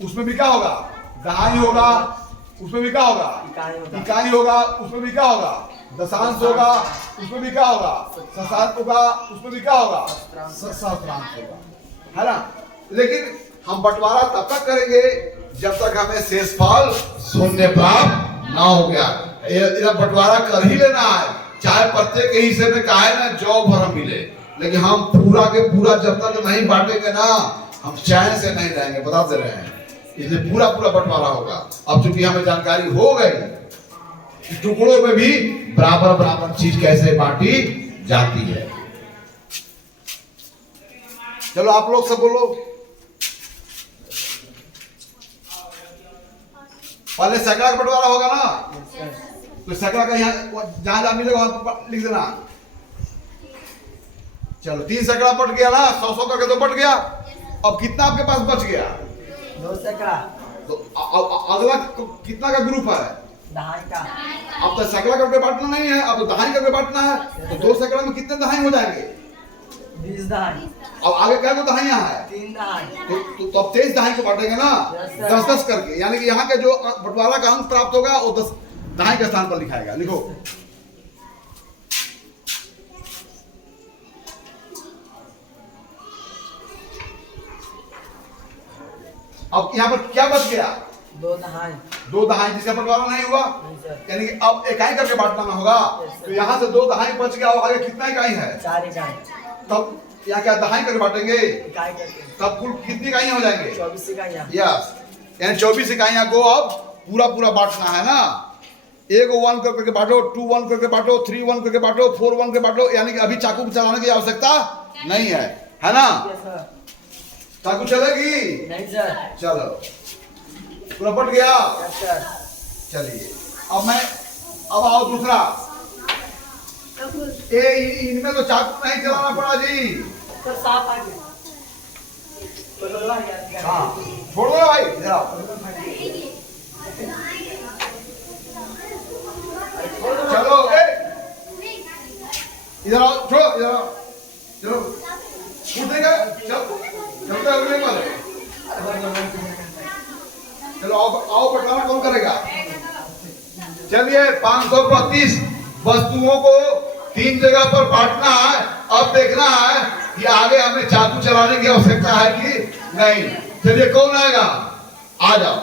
उसमें भी क्या होगा? दहाई होगा, उसमें भी क्या होगा? इकाई होगा, उसमें भी क्या होगा? दशांश होगा, उसमें भी क्या होगा? शतांश होगा, उसमें भी क्या होगा? सहस्त्रांश होगा, है ना। लेकिन हम बंटवारा तब तक करेंगे जब तक हमें शेषफल शून्य प्राप्त ना हो गया। ये बंटवारा कर ही लेना है, चाहे प्रत्येक के हिस्से में काहे ना जौ भर मिले, लेकिन हम पूरा के पूरा जब तक नहीं बांटेंगे ना हम चैन से नहीं रहेंगे, बता दे रहे हैं। इसलिए पूरा बंटवारा होगा। अब चूंकि हमें जानकारी हो गई टुकड़ों में भी बराबर चीज कैसे बांटी जाती है। चलो आप लोग सब बोलो। पहले सैकड़ा का बंटवारा होगा ना, तो सैकड़ा का यहाँ जहां मिलेगा वहां लिख देना। चलो 3 सैकड़ा पट गया ना, 100 करके तो पट गया। अब कितना आपके पास बच गया? 2 सैकड़ा। तो अगला कितना का ग्रुप है? दहाई का। अब तो सैकड़ा करके बांटना नहीं है, अब तो दहाई करके बांटना है। तो 2 सैकड़ा में कितने दहाई हो जाएंगे? 20 दहाई। अब आगे क्या को दहाइयां है? 3 दहाई। तो अब 23 दहाई को बांटेंगे ना, 10-10 करके, यानी कि यहाँ के जो बंटवारा का अंक प्राप्त होगा वो 10 दहाई के स्थान पर लिखाएगा। लिखो अब यहाँ पर क्या बच गया? 2 दहाई। 2 दहाई जिसका बंटवारा नहीं हुआ, यानी कि अब इकाई करके बांटना ना होगा। तो यहाँ से 2 दहाई बच गया और आगे कितना इकाई है? 4 इकाई। तब यहाँ क्या दहाई करके बांटेंगे? इकाई करके। तब कुल कितनी इकाइयां हो जाएंगे? 24 इकाइयां। यस, यानी 24 इकाइयां को अब पूरा बांटना है ना। 1 को 1 करके बांटो, 2 1 करके बांटो, 3 1 करके बांटो, 4 1 करके बांटो, यानी कि अभी चाकू को चलाने की आवश्यकता नहीं है ना? चाकू चलेगी नहीं सर। चलो पूरा बट गया। Yes sir. चलिए अब आओ दूसरा। इनमें तो चाकू नहीं चलाना पड़ा जी। सर साफ आ गया। हाँ छोड़ दो भाई, इधर आओ। चलो इधर आओ, छोड़ो इधर आओ, चलो कूदेगा, चलते अगले वाले। चलो आओ पटवाना कौन करेगा? चलिए 532 वस्तुओं को 3 जगह पर बांटना है। अब देखना है कि आगे हमें चाकू चलाने की आवश्यकता है कि नहीं। चलिए कौन आएगा? आ जाओ।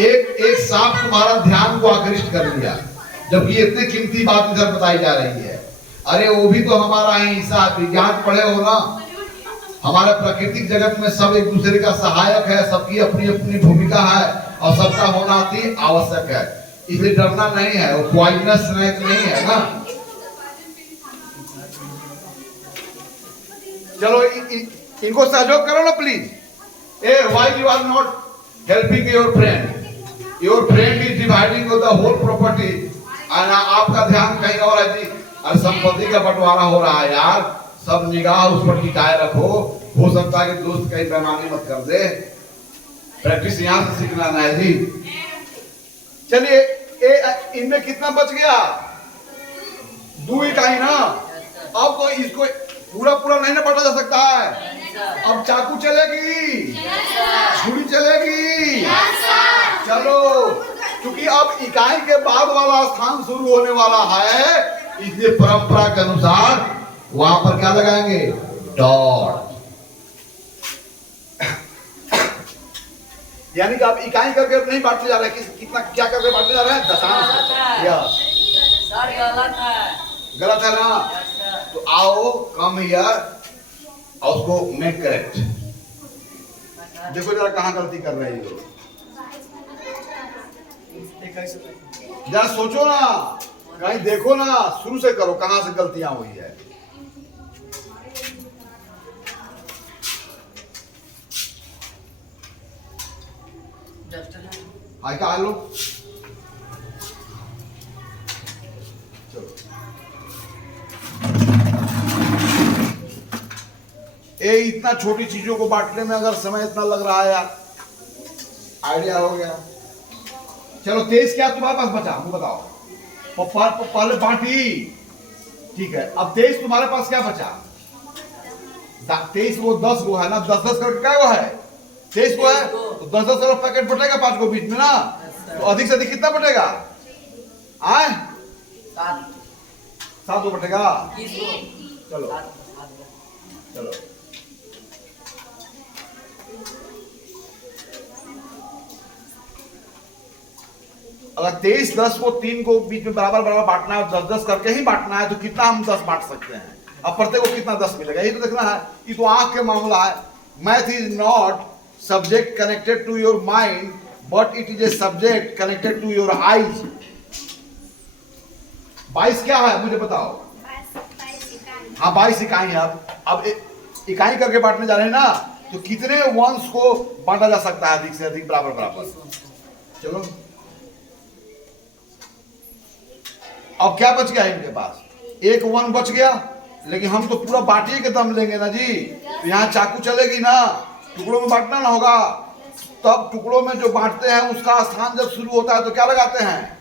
एक सांप तुम्हारा ध्यान को आकृष्ट कर लिया, जबकि इतनी कीमती बात इधर बताई जा रही है। अरे वो भी तो हमारा ही हिस्सा, विज्ञान पढ़े हो ना। हमारे प्राकृतिक जगत में सब एक दूसरे का सहायक है, सबकी अपनी अपनी भूमिका है और सबका होना अति आवश्यक है। इसलिए डरना नहीं है, वो पॉइजनस स्नेक नहीं है ना। चलो इनको सहयोग करो ना please. A why you are not helping your friend? Your friend is dividing the whole property. आपका ध्यान कहीं और है जी। अरे संपत्ति का बंटवारा हो रहा है यार, सब निगाह उस पर टिकाए रखो। हो सकता है कि दोस्त कहीं बेईमानी मत कर दे। प्रैक्टिस यहाँ से सीखना है जी। चलिए इनमें कितना बच गया? 2 इकाई ना। अब तो इसको पूरा नहीं ना बांटा जा सकता है। अब चाकू चलेगी, छुरी चलेगी। चलो क्योंकि अब इकाई के बाद वाला स्थान शुरू होने वाला है, इसलिए परंपरा के अनुसार वहां पर क्या लगाएंगे? डॉट। यानी कि आप इकाई करके नहीं बांटते जा रहे, कितना क्या करके बांटते जा रहे हैं? दशांश। यस सर गलत है। गलत है ना? तो आओ कम हियर और उसको मेक करेक्ट। देखो जरा कहाँ गलती कर रही हो, जरा सोचो ना, कहीं देखो ना, शुरू से करो कहाँ से गलतियां हुई है। हाय का लो। इतना छोटी चीजों को बांटने में अगर समय इतना लग रहा है यार। आइडिया हो गया। चलो 23 क्या तुम्हारे पास बचा? हमको बताओ। पहले बांटी, ठीक है। अब 23 तुम्हारे पास क्या बचा? 23 वो 10 गो है ना, 10-10 करके क्या वो है? 23 को है तो 10-10 वाला पैकेट बटेगा 5 को बीच में ना। तो अधिक से अधिक कितना बटेगा? 7 को बटेगा। चलो चलो अगर 23-10 को 3 को बीच में बराबर बांटना है, 10-10 करके ही बांटना है, तो कितना हम 10 बांट सकते हैं? अब प्रत्येक को कितना 10 मिलेगा, ये तो देखना है। ये तो आंख के मामला है। Math is not subject connected to your mind, but it is a subject connected to your eyes. 22 क्या है मुझे बताओ? हाँ 22 इकाई है। अब इकाई करके बांटने जा रहे हैं ना, तो कितने वंश को बांटा जा सकता है अधिक से अधिक बराबर बराबर? चलो अब क्या बच गया इनके पास? एक 1 बच गया, लेकिन हम तो पूरा बांटिए के दम लेंगे ना जी। तो यहाँ चाकू चलेगी ना, टुकड़ों में बांटना ना होगा। तब टुकड़ों में जो बांटते हैं उसका स्थान जब शुरू होता है तो क्या लगाते हैं?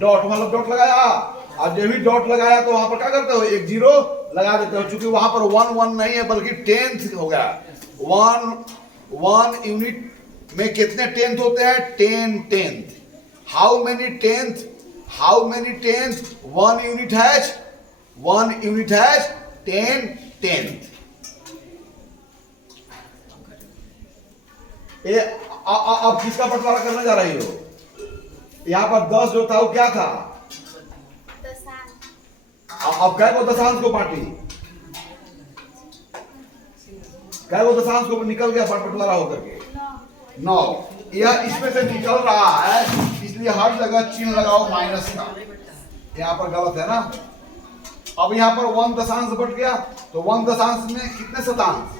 डॉट, मतलब डॉट लगाया। और जब भी डॉट लगाया तो वहां पर क्या करते हो? एक 0 लगा देते हो, क्योंकि वहां पर 1 1 नहीं है बल्कि 10th हो गया। 1 यूनिट में कितने 10th होते हैं? 10 10th। How many 10th? How many 10th 1 unit has? 1 unit has 10 10th। अब किसका बंटवारा करने जा रही हो? यहाँ पर 10 जो था वो क्या था? अब कै को दशांश को बांटी? कै को दशांश को निकल गया बंटवारा होकर के? 9। यह इसमें से निकल रहा है, इसलिए हर जगह चिन्ह लगाओ माइनस का। यहाँ पर गलत है ना। अब यहाँ पर 1 दशांश बट गया, तो 1 दशांश में कितने शतांश?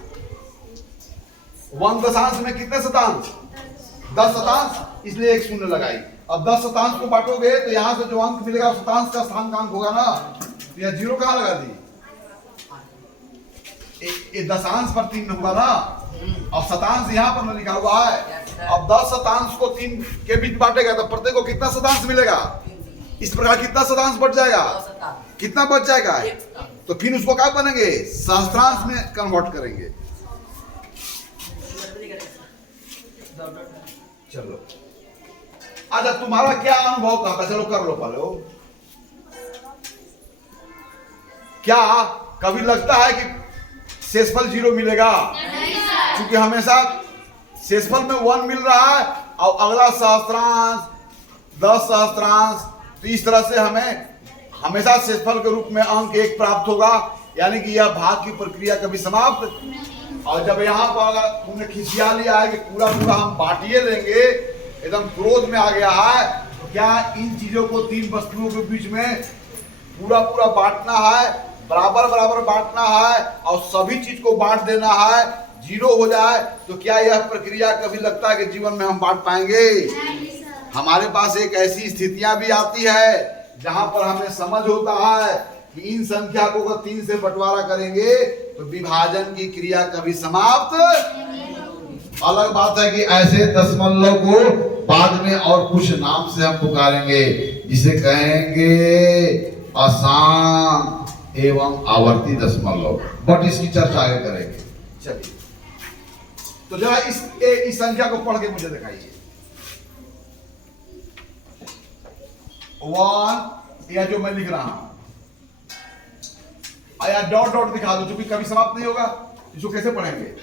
1 दशांश में कितने शतांश? 10 शतांश, इसलिए एक शून्य लगाई। अब 10 शतांश को बांटोगे तो यहाँ से जो अंक मिलेगा वो शतांश का स्थानांक होगा ना। तो यह 0 कहाँ लगा दी? ये दशांश पर 3 होगा ना। अब शतांश यहाँ पर लिखा हुआ है। अब 10 शतांश को 3 के बीच बांटेगा तो प्रत्येक को कितना शतांश मिलेगा? इस प्रकार कितना शतांश बच जाएगा? कितना बच जाएगा? तो फिर उसको क्या बनेंगे? सहस्त्रांश में कन्वर्ट करेंगे। चलो, अच्छा तुम्हारा क्या अनुभव कहता? चलो कर लो पहले। क्या कभी लगता है कि शेषफल 0 मिलेगा? क्योंकि हमेशा शेषफल में 1 मिल रहा है और अगला सहस्त्रांश, 10 सहस्त्रांश, तो इस तरह से हमें हमेशा शेषफल के रूप में अंक 1 प्राप्त होगा। यानी कि यह भाग की प्रक्रिया कभी समाप्त। और जब यहाँ पर तुमने खिसिया लिया है कि पूरा पूरा हम बांटिए लेंगे, एकदम क्रोध में आ गया है, तो क्या इन चीजों को 3 वस्तुओं के बीच में पूरा पूरा बांटना है, बराबर बराबर बांटना है और सभी चीज को बांट देना है, 0 हो जाए, तो क्या यह प्रक्रिया कभी लगता है कि जीवन में हम बांट पाएंगे? हमारे पास एक ऐसी स्थितियां भी आती है जहां पर हमें समझ होता है कि इन संख्या को अगर 3 से बंटवारा करेंगे तो विभाजन की क्रिया कभी समाप्त। अलग बात है कि ऐसे दशमलव को बाद में और कुछ नाम से हम पुकारेंगे, जिसे कहेंगे आसान एवं आवर्ती दशमलव, बट इसकी चर्चा आगे करेंगे। चलिए, तो जरा इस संख्या को पढ़ के मुझे दिखाइए। 1, या जो मैं लिख रहा हूं, या डॉट डॉट दिखा दो, क्योंकि कभी समाप्त नहीं होगा। इसको कैसे पढ़ेंगे?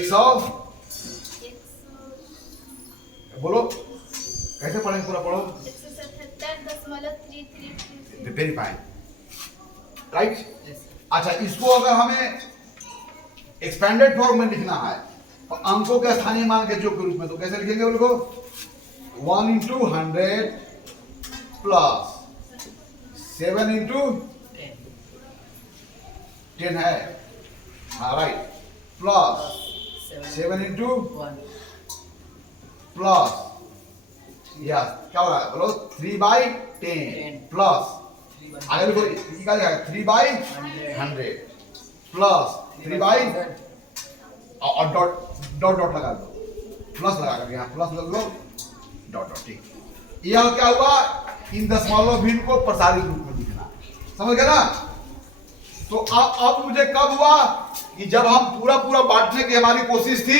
100 बोलो, कैसे पढ़ेंगे? पूरा पढ़ो। 177.333 वेरी फाइन, राइट। अच्छा, इसको अगर हमें एक्सपेंडेड फॉर्म में लिखना है और अंकों के स्थानीय मान के योग के रूप में, तो कैसे लिखेंगे उनको? 1 into 100 प्लस 7 into 10 है, हाँ right, plus 7 into 1 plus, yes, क्या हो रहा है बोलो? 3/10 प्लस, आगे लिखो, क्या लिखा है? 3/100 प्लस 3/, और डॉट डॉट डॉट लगा दो, प्लस लगा कर, यहाँ प्लस लग लो, डॉट डॉट, ठीक। यह क्या हुआ? इन दशमलव भिन्न को प्रसारित रूप में लिखना, समझ गए ना? तो अब मुझे कब हुआ कि जब हम पूरा पूरा बांटने की हमारी कोशिश थी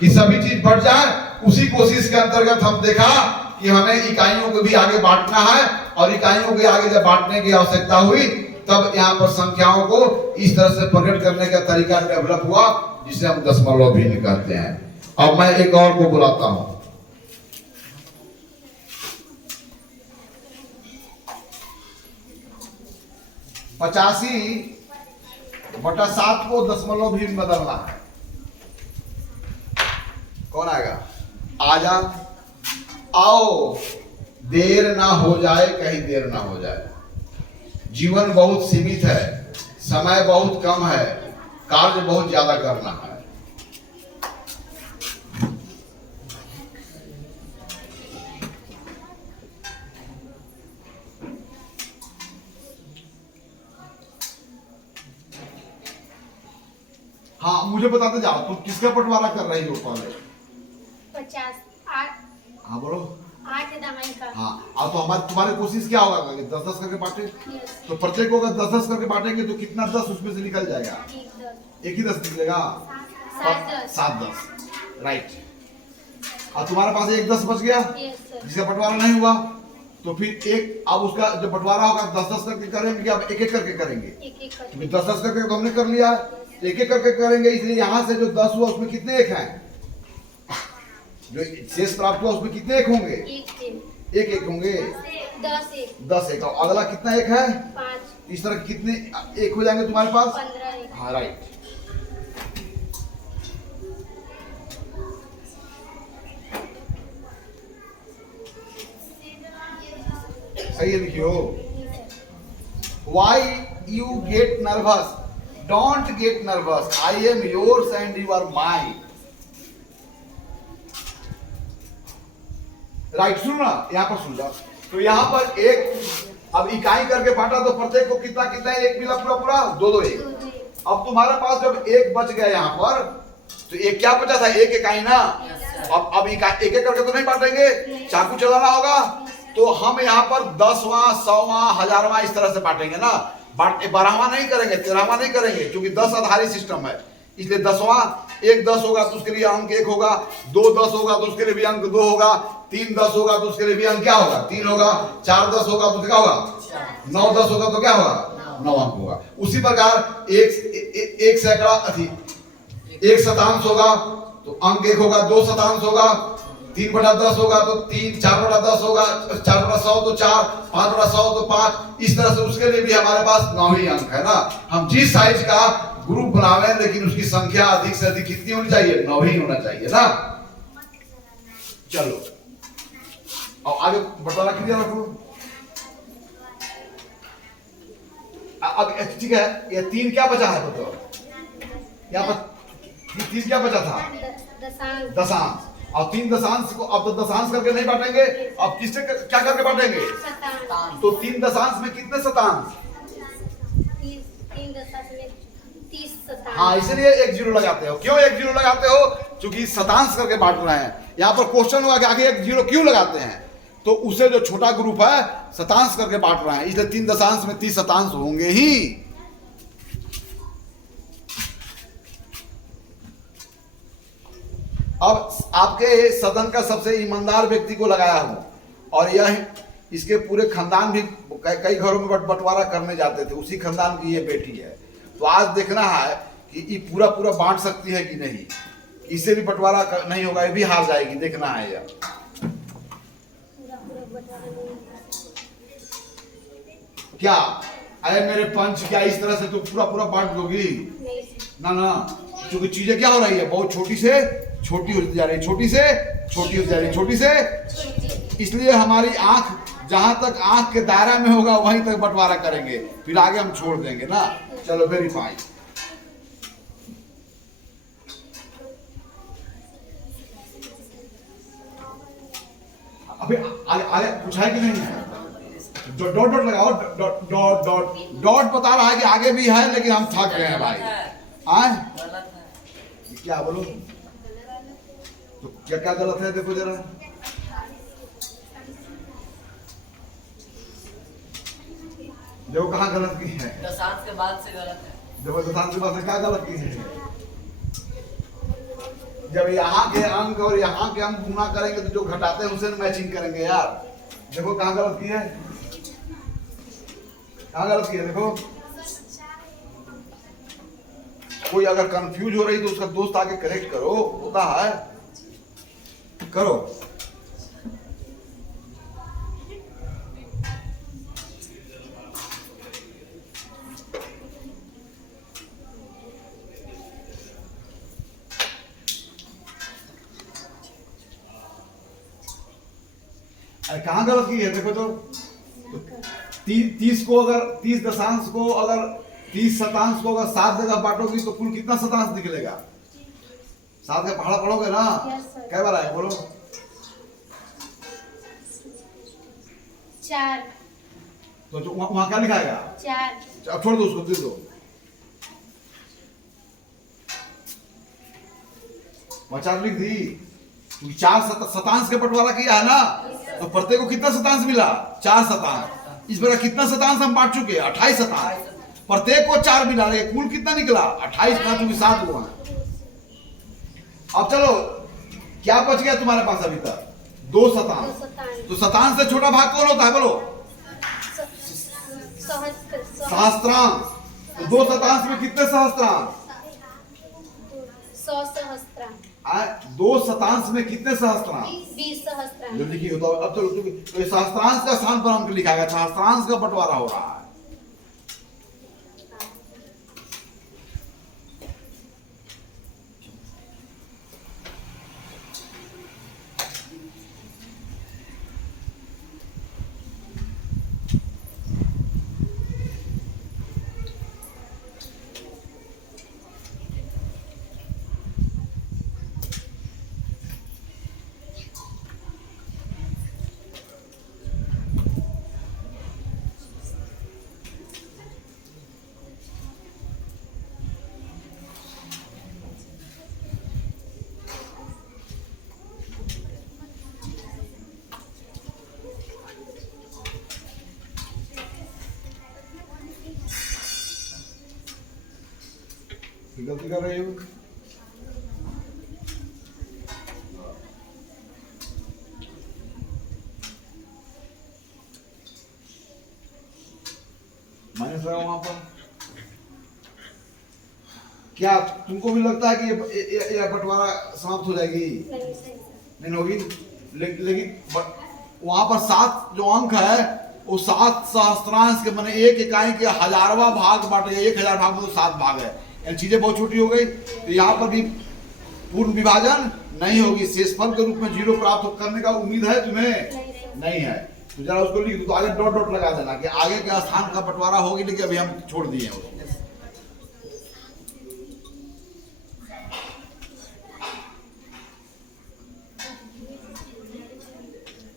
कि सभी चीज बढ़ जाए, उसी कोशिश के अंतर्गत हम देखा कि हमें इकाइयों को भी आगे बांटना है, और इकाइयों के आगे जब बांटने की आवश्यकता हुई तब यहाँ पर संख्याओं को इस तरह से प्रकट करने का तरीका डेवलप हुआ, जिसे हम दशमलव भिन्न कहते हैं। अब मैं एक और को बुलाता हूं। पचासी बटा 7 को दशमलव भिन्न बदलना है। कौन आएगा? आजा, आओ, देर ना हो जाए, कहीं देर ना हो जाए। जीवन बहुत सीमित है, समय बहुत कम है, कार्य बहुत ज्यादा करना है। हाँ मुझे बताते जाओ, तुम किसका बंटवारा कर रही हो पहले? 50 8 हाँ बोलो। 8 दवाई का। हाँ अब तो हमारी तुम्हारी कोशिश क्या होगा कि 10-10 करके बांटे। यस। तो प्रत्येक को अगर 10-10 करके बांटेंगे तो कितना 10 उसमें से निकल जाएगा? एक ही 10 निकलेगा। 7-10 राइट। अब तुम्हारे पास एक 10 बच गया यस सर। जिसका बंटवारा नहीं हुआ, तो फिर एक अब उसका जो बंटवारा होगा 10-10 करके करेंगे कि अब एक-एक करके करेंगे? एक करके। क्योंकि 10-10 करके तो हमने कर लिया, एक-एक करके करेंगे, इसलिए यहाँ से जो 10 हुआ उसमें कितने एक हैं? जो शेष प्राप्त हुआ उसमें कितने एक होंगे? एक होंगे। 10 एक। 10 एक। और अगला कितना एक है? 5। इस तरह कितने एक हो जाएंगे तुम्हारे पास? 15 एक। हाँ राइट। सही है, लिखियो। Why you get nervous? Don't get nervous. I am yours and you are mine. Right सुनो ना, यहाँ पर सुन जाओ। तो यहाँ पर एक अब इकाई करके बांटा तो प्रत्येक को कितना कितना एक मिला? पूरा पूरा 2-2 एक। अब तुम्हारे पास जब एक बच गया यहाँ पर, तो एक क्या बचा था? एक इकाई ना। अब इकाई एक एक करके तो नहीं बांटेंगे, चाकू चलाना होगा। तो हम यहाँ पर 10वां 100वां 1000वां इस तरह से बांटेंगे ना। 12वां नहीं करेंगे, 13वां नहीं करेंगे, क्योंकि 10 आधारित सिस्टम है। इसलिए 10वां एक 10 होगा तो उसके लिए अंक 1 होगा, 2 10 होगा तो उसके लिए भी अंक 2 होगा, 3 10 होगा तो उसके लिए भी अंक क्या होगा? 3 होगा, 4 10 होगा तो क्या होगा? 9 10 होगा तो क्या होगा? 9 अंक होगा। उसी प्रकार एक सैकड़ा अधिक 1 शतांश होगा तो अंक 1 होगा, 2 शतांश होगा 3/10 होगा तो 3, 4/10 होगा 4/100 तो 4, 5/100 तो 5। इस तरह से उसके लिए भी हमारे पास 9 ही अंक है ना। हम जिस साइज का ग्रुप बनावे लेकिन उसकी संख्या अधिक से अधिक कितनी होनी चाहिए? 9 ही होना चाहिए ना। चलो और आगे बंटवारा क्लियर रखो। अब ठीक है, ये 3 क्या बचा है बताओ? यहाँ पर 3 क्या बचा था? दशांश। और 3 दशांश को अब तो दशांश करके नहीं बांटेंगे, अब किससे क्या करके बांटेंगे? तो 3 दशांश में कितने शतांश? 3 दशांश में 30 शतांश। हाँ इसलिए 1 0 लगाते हो। क्यों 1 0 लगाते हो? क्योंकि शतांश करके बांट रहे हैं। यहाँ पर क्वेश्चन हुआ कि आगे 1 0 क्यों लगाते हैं? तो उसे जो छोटा ग्रुप है शतांश करके बांट रहे हैं, इसलिए 3 दशांश में 30 शतांश होंगे ही। अब आपके सदन का सबसे ईमानदार व्यक्ति को लगाया हूं, और यह इसके पूरे खानदान भी कई घरों में बंटवारा करने जाते थे, उसी खानदान की ये बेटी है। तो आज देखना है कि ये पूरा पूरा बांट सकती है कि नहीं। इससे भी बंटवारा नहीं होगा, ये भी हार जाएगी, देखना है यह। क्या अरे मेरे पंच, क्या इस तरह से तो पूरा पूरा बांट दोगी? ना ना, क्योंकि चीजें क्या हो रही है? बहुत छोटी से छोटी होती जा रही, छोटी से छोटी होती जा रही, छोटी से। इसलिए हमारी आंख जहां तक आंख के दायरा में होगा वहीं तक बंटवारा करेंगे, फिर आगे हम छोड़ देंगे ना। चलो वेरीफाई। अभी आगे पूछा है कि नहीं है? डॉट डॉट लगाओ, डॉट डॉट डॉट डॉट बता रहा है कि आगे भी है, लेकिन हम थक गए हैं भाई। आए गलत है। क्या बोलो? तो क्या क्या गलत है? देखो जरा। देखो कहाँ गलत की है। दशांश के बाद से गलत है। देखो दशांश के बाद से क्या गलत की है? जब यहाँ के अंक और यहाँ के अंक गुना करेंगे तो जो घटाते हैं उसे मैचिंग करेंगे यार। देखो कहाँ गलत की है, कहाँ गलत की है? देखो कोई अगर कंफ्यूज हो रही तो उसका दोस्त आके करेक्ट करो, होता है, करो। अरे कहाँ गलत की है? देखो तो 30 को अगर 30 दशांश को अगर 30 शतांश को अगर 7 जगह बांटोगी तो कुल कितना शतांश निकलेगा? 7 का पहाड़ा पढ़ोगे ना? क्या बार आए बोलो? 4। तो जो वहां क्या लिखाएगा? 4। अब छोड़ दो उसको, दे दो। 4 लिख दी, क्योंकि 4 शतांश का बंटवारा किया है ना, तो प्रत्येक को कितना शतांश मिला? 4 शतांश। इस बार कितना शतांश हम बांट चुके? 28 शतांश। प्रत्येक को 4 मिला, कुल कितना निकला? 28 का, चूंकि 7 हुआ है। अब चलो, क्या बच गया तुम्हारे पास अभी तक? 2 शतांश। तो शतांश से छोटा भाग कौन होता है बोलो? सहस्त्रांश। तो 2 शतांश में कितने सहस्त्रांश? 100 सहस्त्रांश। 2 शतांश में कितने सहस्त्रांश? 20 सहस्त्रांश। जो लिखी तो अब चलो, तो ये सहस्त्रांश का स्थान पर हमको लिखा गया, सहस्त्रांश का बंटवारा हो रहा है। गलती कर रहे हो। माइनस लगा वहां पर। क्या तुमको भी लगता है कि ये बंटवारा समाप्त हो जाएगी? नहीं होगी। लेकिन वहां पर 7 जो अंक है वो 7 सहस्त्रांश के माने एक इकाई के 1000वां भाग बांट गया। 1000 भाग में तो 7 भाग है, यानी चीजें बहुत छोटी हो गई। तो यहाँ पर भी पूर्ण विभाजन नहीं होगी। शेषफल के रूप में 0 प्राप्त करने का उम्मीद है तुम्हें? नहीं है। तो जरा उसको लिख दो, तो आगे डॉट डॉट लगा देना कि आगे के स्थान का बंटवारा होगी, लेकिन अभी हम छोड़ दिए हैं।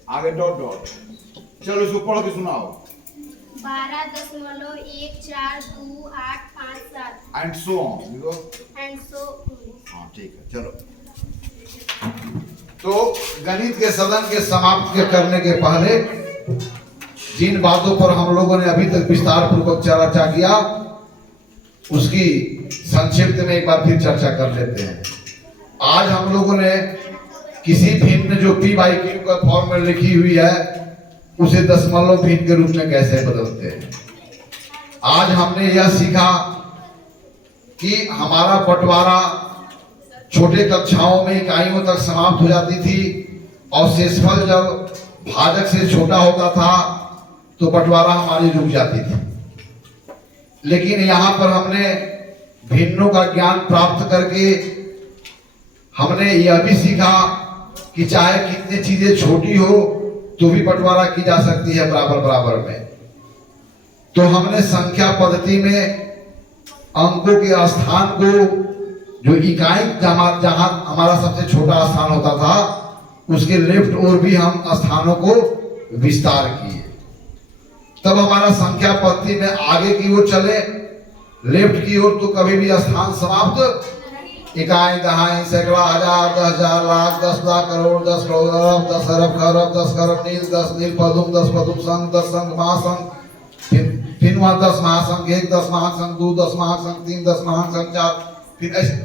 आगे डॉट डॉट। चलो इसको पढ़ के सुनाओ। 12.142857 एंड सो ऑन। देखो एंड सो। हाँ ठीक है, चलो। तो गणित के सदन के समाप्त के करने के पहले जिन बातों पर हम लोगों ने अभी तक विस्तार पूर्वक चर्चा किया, उसकी संक्षिप्त में एक बार फिर चर्चा कर लेते हैं। आज हम लोगों ने किसी भिन्न जो पी बाई क्यू का फॉर्म में लिखी हुई है, उसे दशमलव भिन्न के रूप में कैसे बदलते हैं। आज हमने यह सीखा कि हमारा बंटवारा छोटे कक्षाओं में इकाइयों तक समाप्त हो जाती थी, और शेषफल जब भाजक से छोटा होता था तो बंटवारा हमारी रुक जाती थी। लेकिन यहाँ पर हमने भिन्नों का ज्ञान प्राप्त करके हमने यह भी सीखा कि चाहे कितनी चीजें छोटी हो तो भी बंटवारा की जा सकती है बराबर बराबर में। तो हमने संख्या पद्धति में अंकों के स्थान को, जो इकाई जहां हमारा सबसे छोटा स्थान होता था, उसके लेफ्ट ओर भी हम स्थानों को विस्तार किए। तब हमारा संख्या पद्धति में आगे की ओर चले, लेफ्ट की ओर, तो कभी भी स्थान समाप्त, इकाई दहाई सैकड़ा हजार 10,000 लाख 10 लाख करोड़ 10 करोड़ अरब 10 अरब खरब 10 खरब नील 10 नील पदुम 10 पदुम संघ 10 संघ महासंघ, फिर वहां 10 महासंघ 1 10 महासंघ 2 10 महासंघ 3 10 महासंघ 4, फिर ऐसे।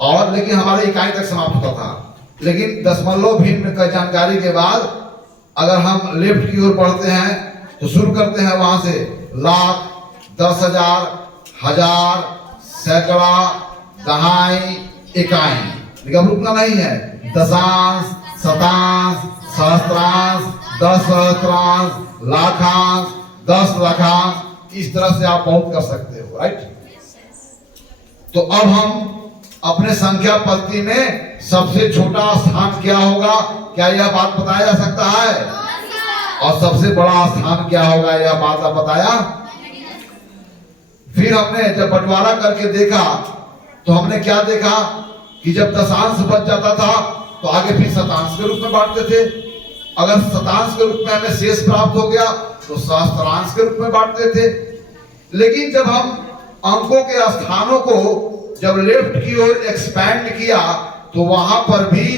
और लेकिन हमारे इकाई तक समाप्त होता था। लेकिन दशमलव भिन्न का जानकारी के बाद अगर हम लेफ्ट की ओर बढ़ते हैं तो शुरू करते हैं वहां से लाख 10,000 हजार सैकड़ा दहाई इकाई। लेकिन अब रुकना नहीं है। दशांश शतांश सहस्त्रांश 10 सहस्त्रांश लाखांश 10 लाखांश, इस तरह से आप बहुत कर सकते हो, राइट। तो अब हम अपने संख्या पद्धति में सबसे छोटा स्थान क्या होगा, क्या यह बात बताया जा सकता है? और सबसे बड़ा स्थान क्या होगा, यह बात आप बताया। फिर हमने जब बंटवारा करके देखा तो हमने क्या देखा कि जब दशांश बच जाता था तो आगे फिर शतांश के रूप में बांटते थे। अगर शतांश के रूप में हमें शेष प्राप्त हो गया तो सहस्त्रांश के रूप में बांटते थे। लेकिन जब हम अंकों के स्थानों को जब लेफ्ट की ओर एक्सपैंड किया तो वहां पर भी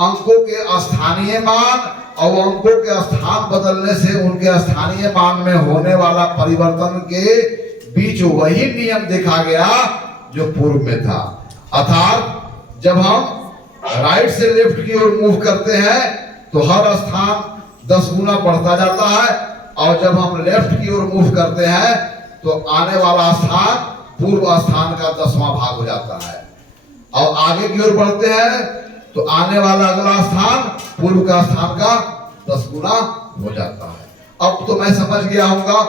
अंकों के स्थानीय मान और अंकों के स्थान बदलने से उनके स्थानीय मान में होने वाला परिवर्तन के बीच वही नियम देखा गया जो पूर्व में था। अर्थात जब हम राइट से लेफ्ट की ओर मूव करते हैं तो हर स्थान 10 गुना बढ़ता जाता है, और जब हम लेफ्ट की ओर मूव करते हैं तो आने वाला स्थान पूर्व स्थान का 10वां भाग हो जाता है, और आगे की ओर बढ़ते हैं तो आने वाला अगला स्थान पूर्व का स्थान का 10 गुना हो जाता है। अब तो मैं समझ गया होगा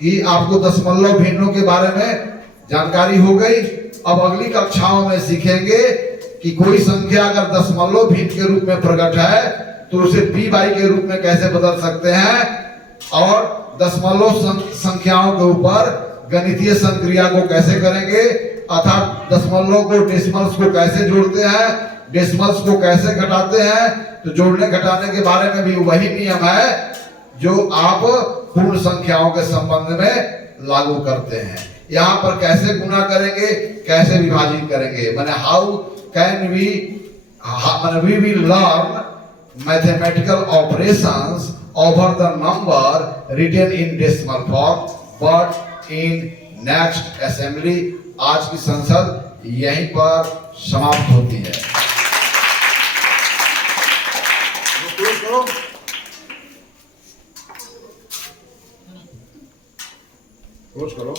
कि आपको दशमलव भिन्नों के बारे में जानकारी हो गई। अब अगली कक्षाओं में सीखेंगे कि कोई संख्या अगर दशमलव भिन्न के रूप में प्रकट है तो उसे p/, के रूप में कैसे बदल सकते हैं, और दशमलव संख्याओं के ऊपर गणितीय संक्रिया को कैसे करेंगे, अर्थात दशमलव को डेसिमल्स को कैसे जोड़ते हैं, डेसिमल्स को कैसे घटाते हैं। तो जोड़ने घटाने के बारे में भी वही नियम है जो आप पूर्ण संख्याओं के संबंध में लागू करते हैं। यहाँ पर कैसे गुना करेंगे, कैसे विभाजित करेंगे, माने how can we will learn mathematical operations over the number written in decimal form but in next assembly. आज की संसद यहीं पर समाप्त होती है। क्लोज करो।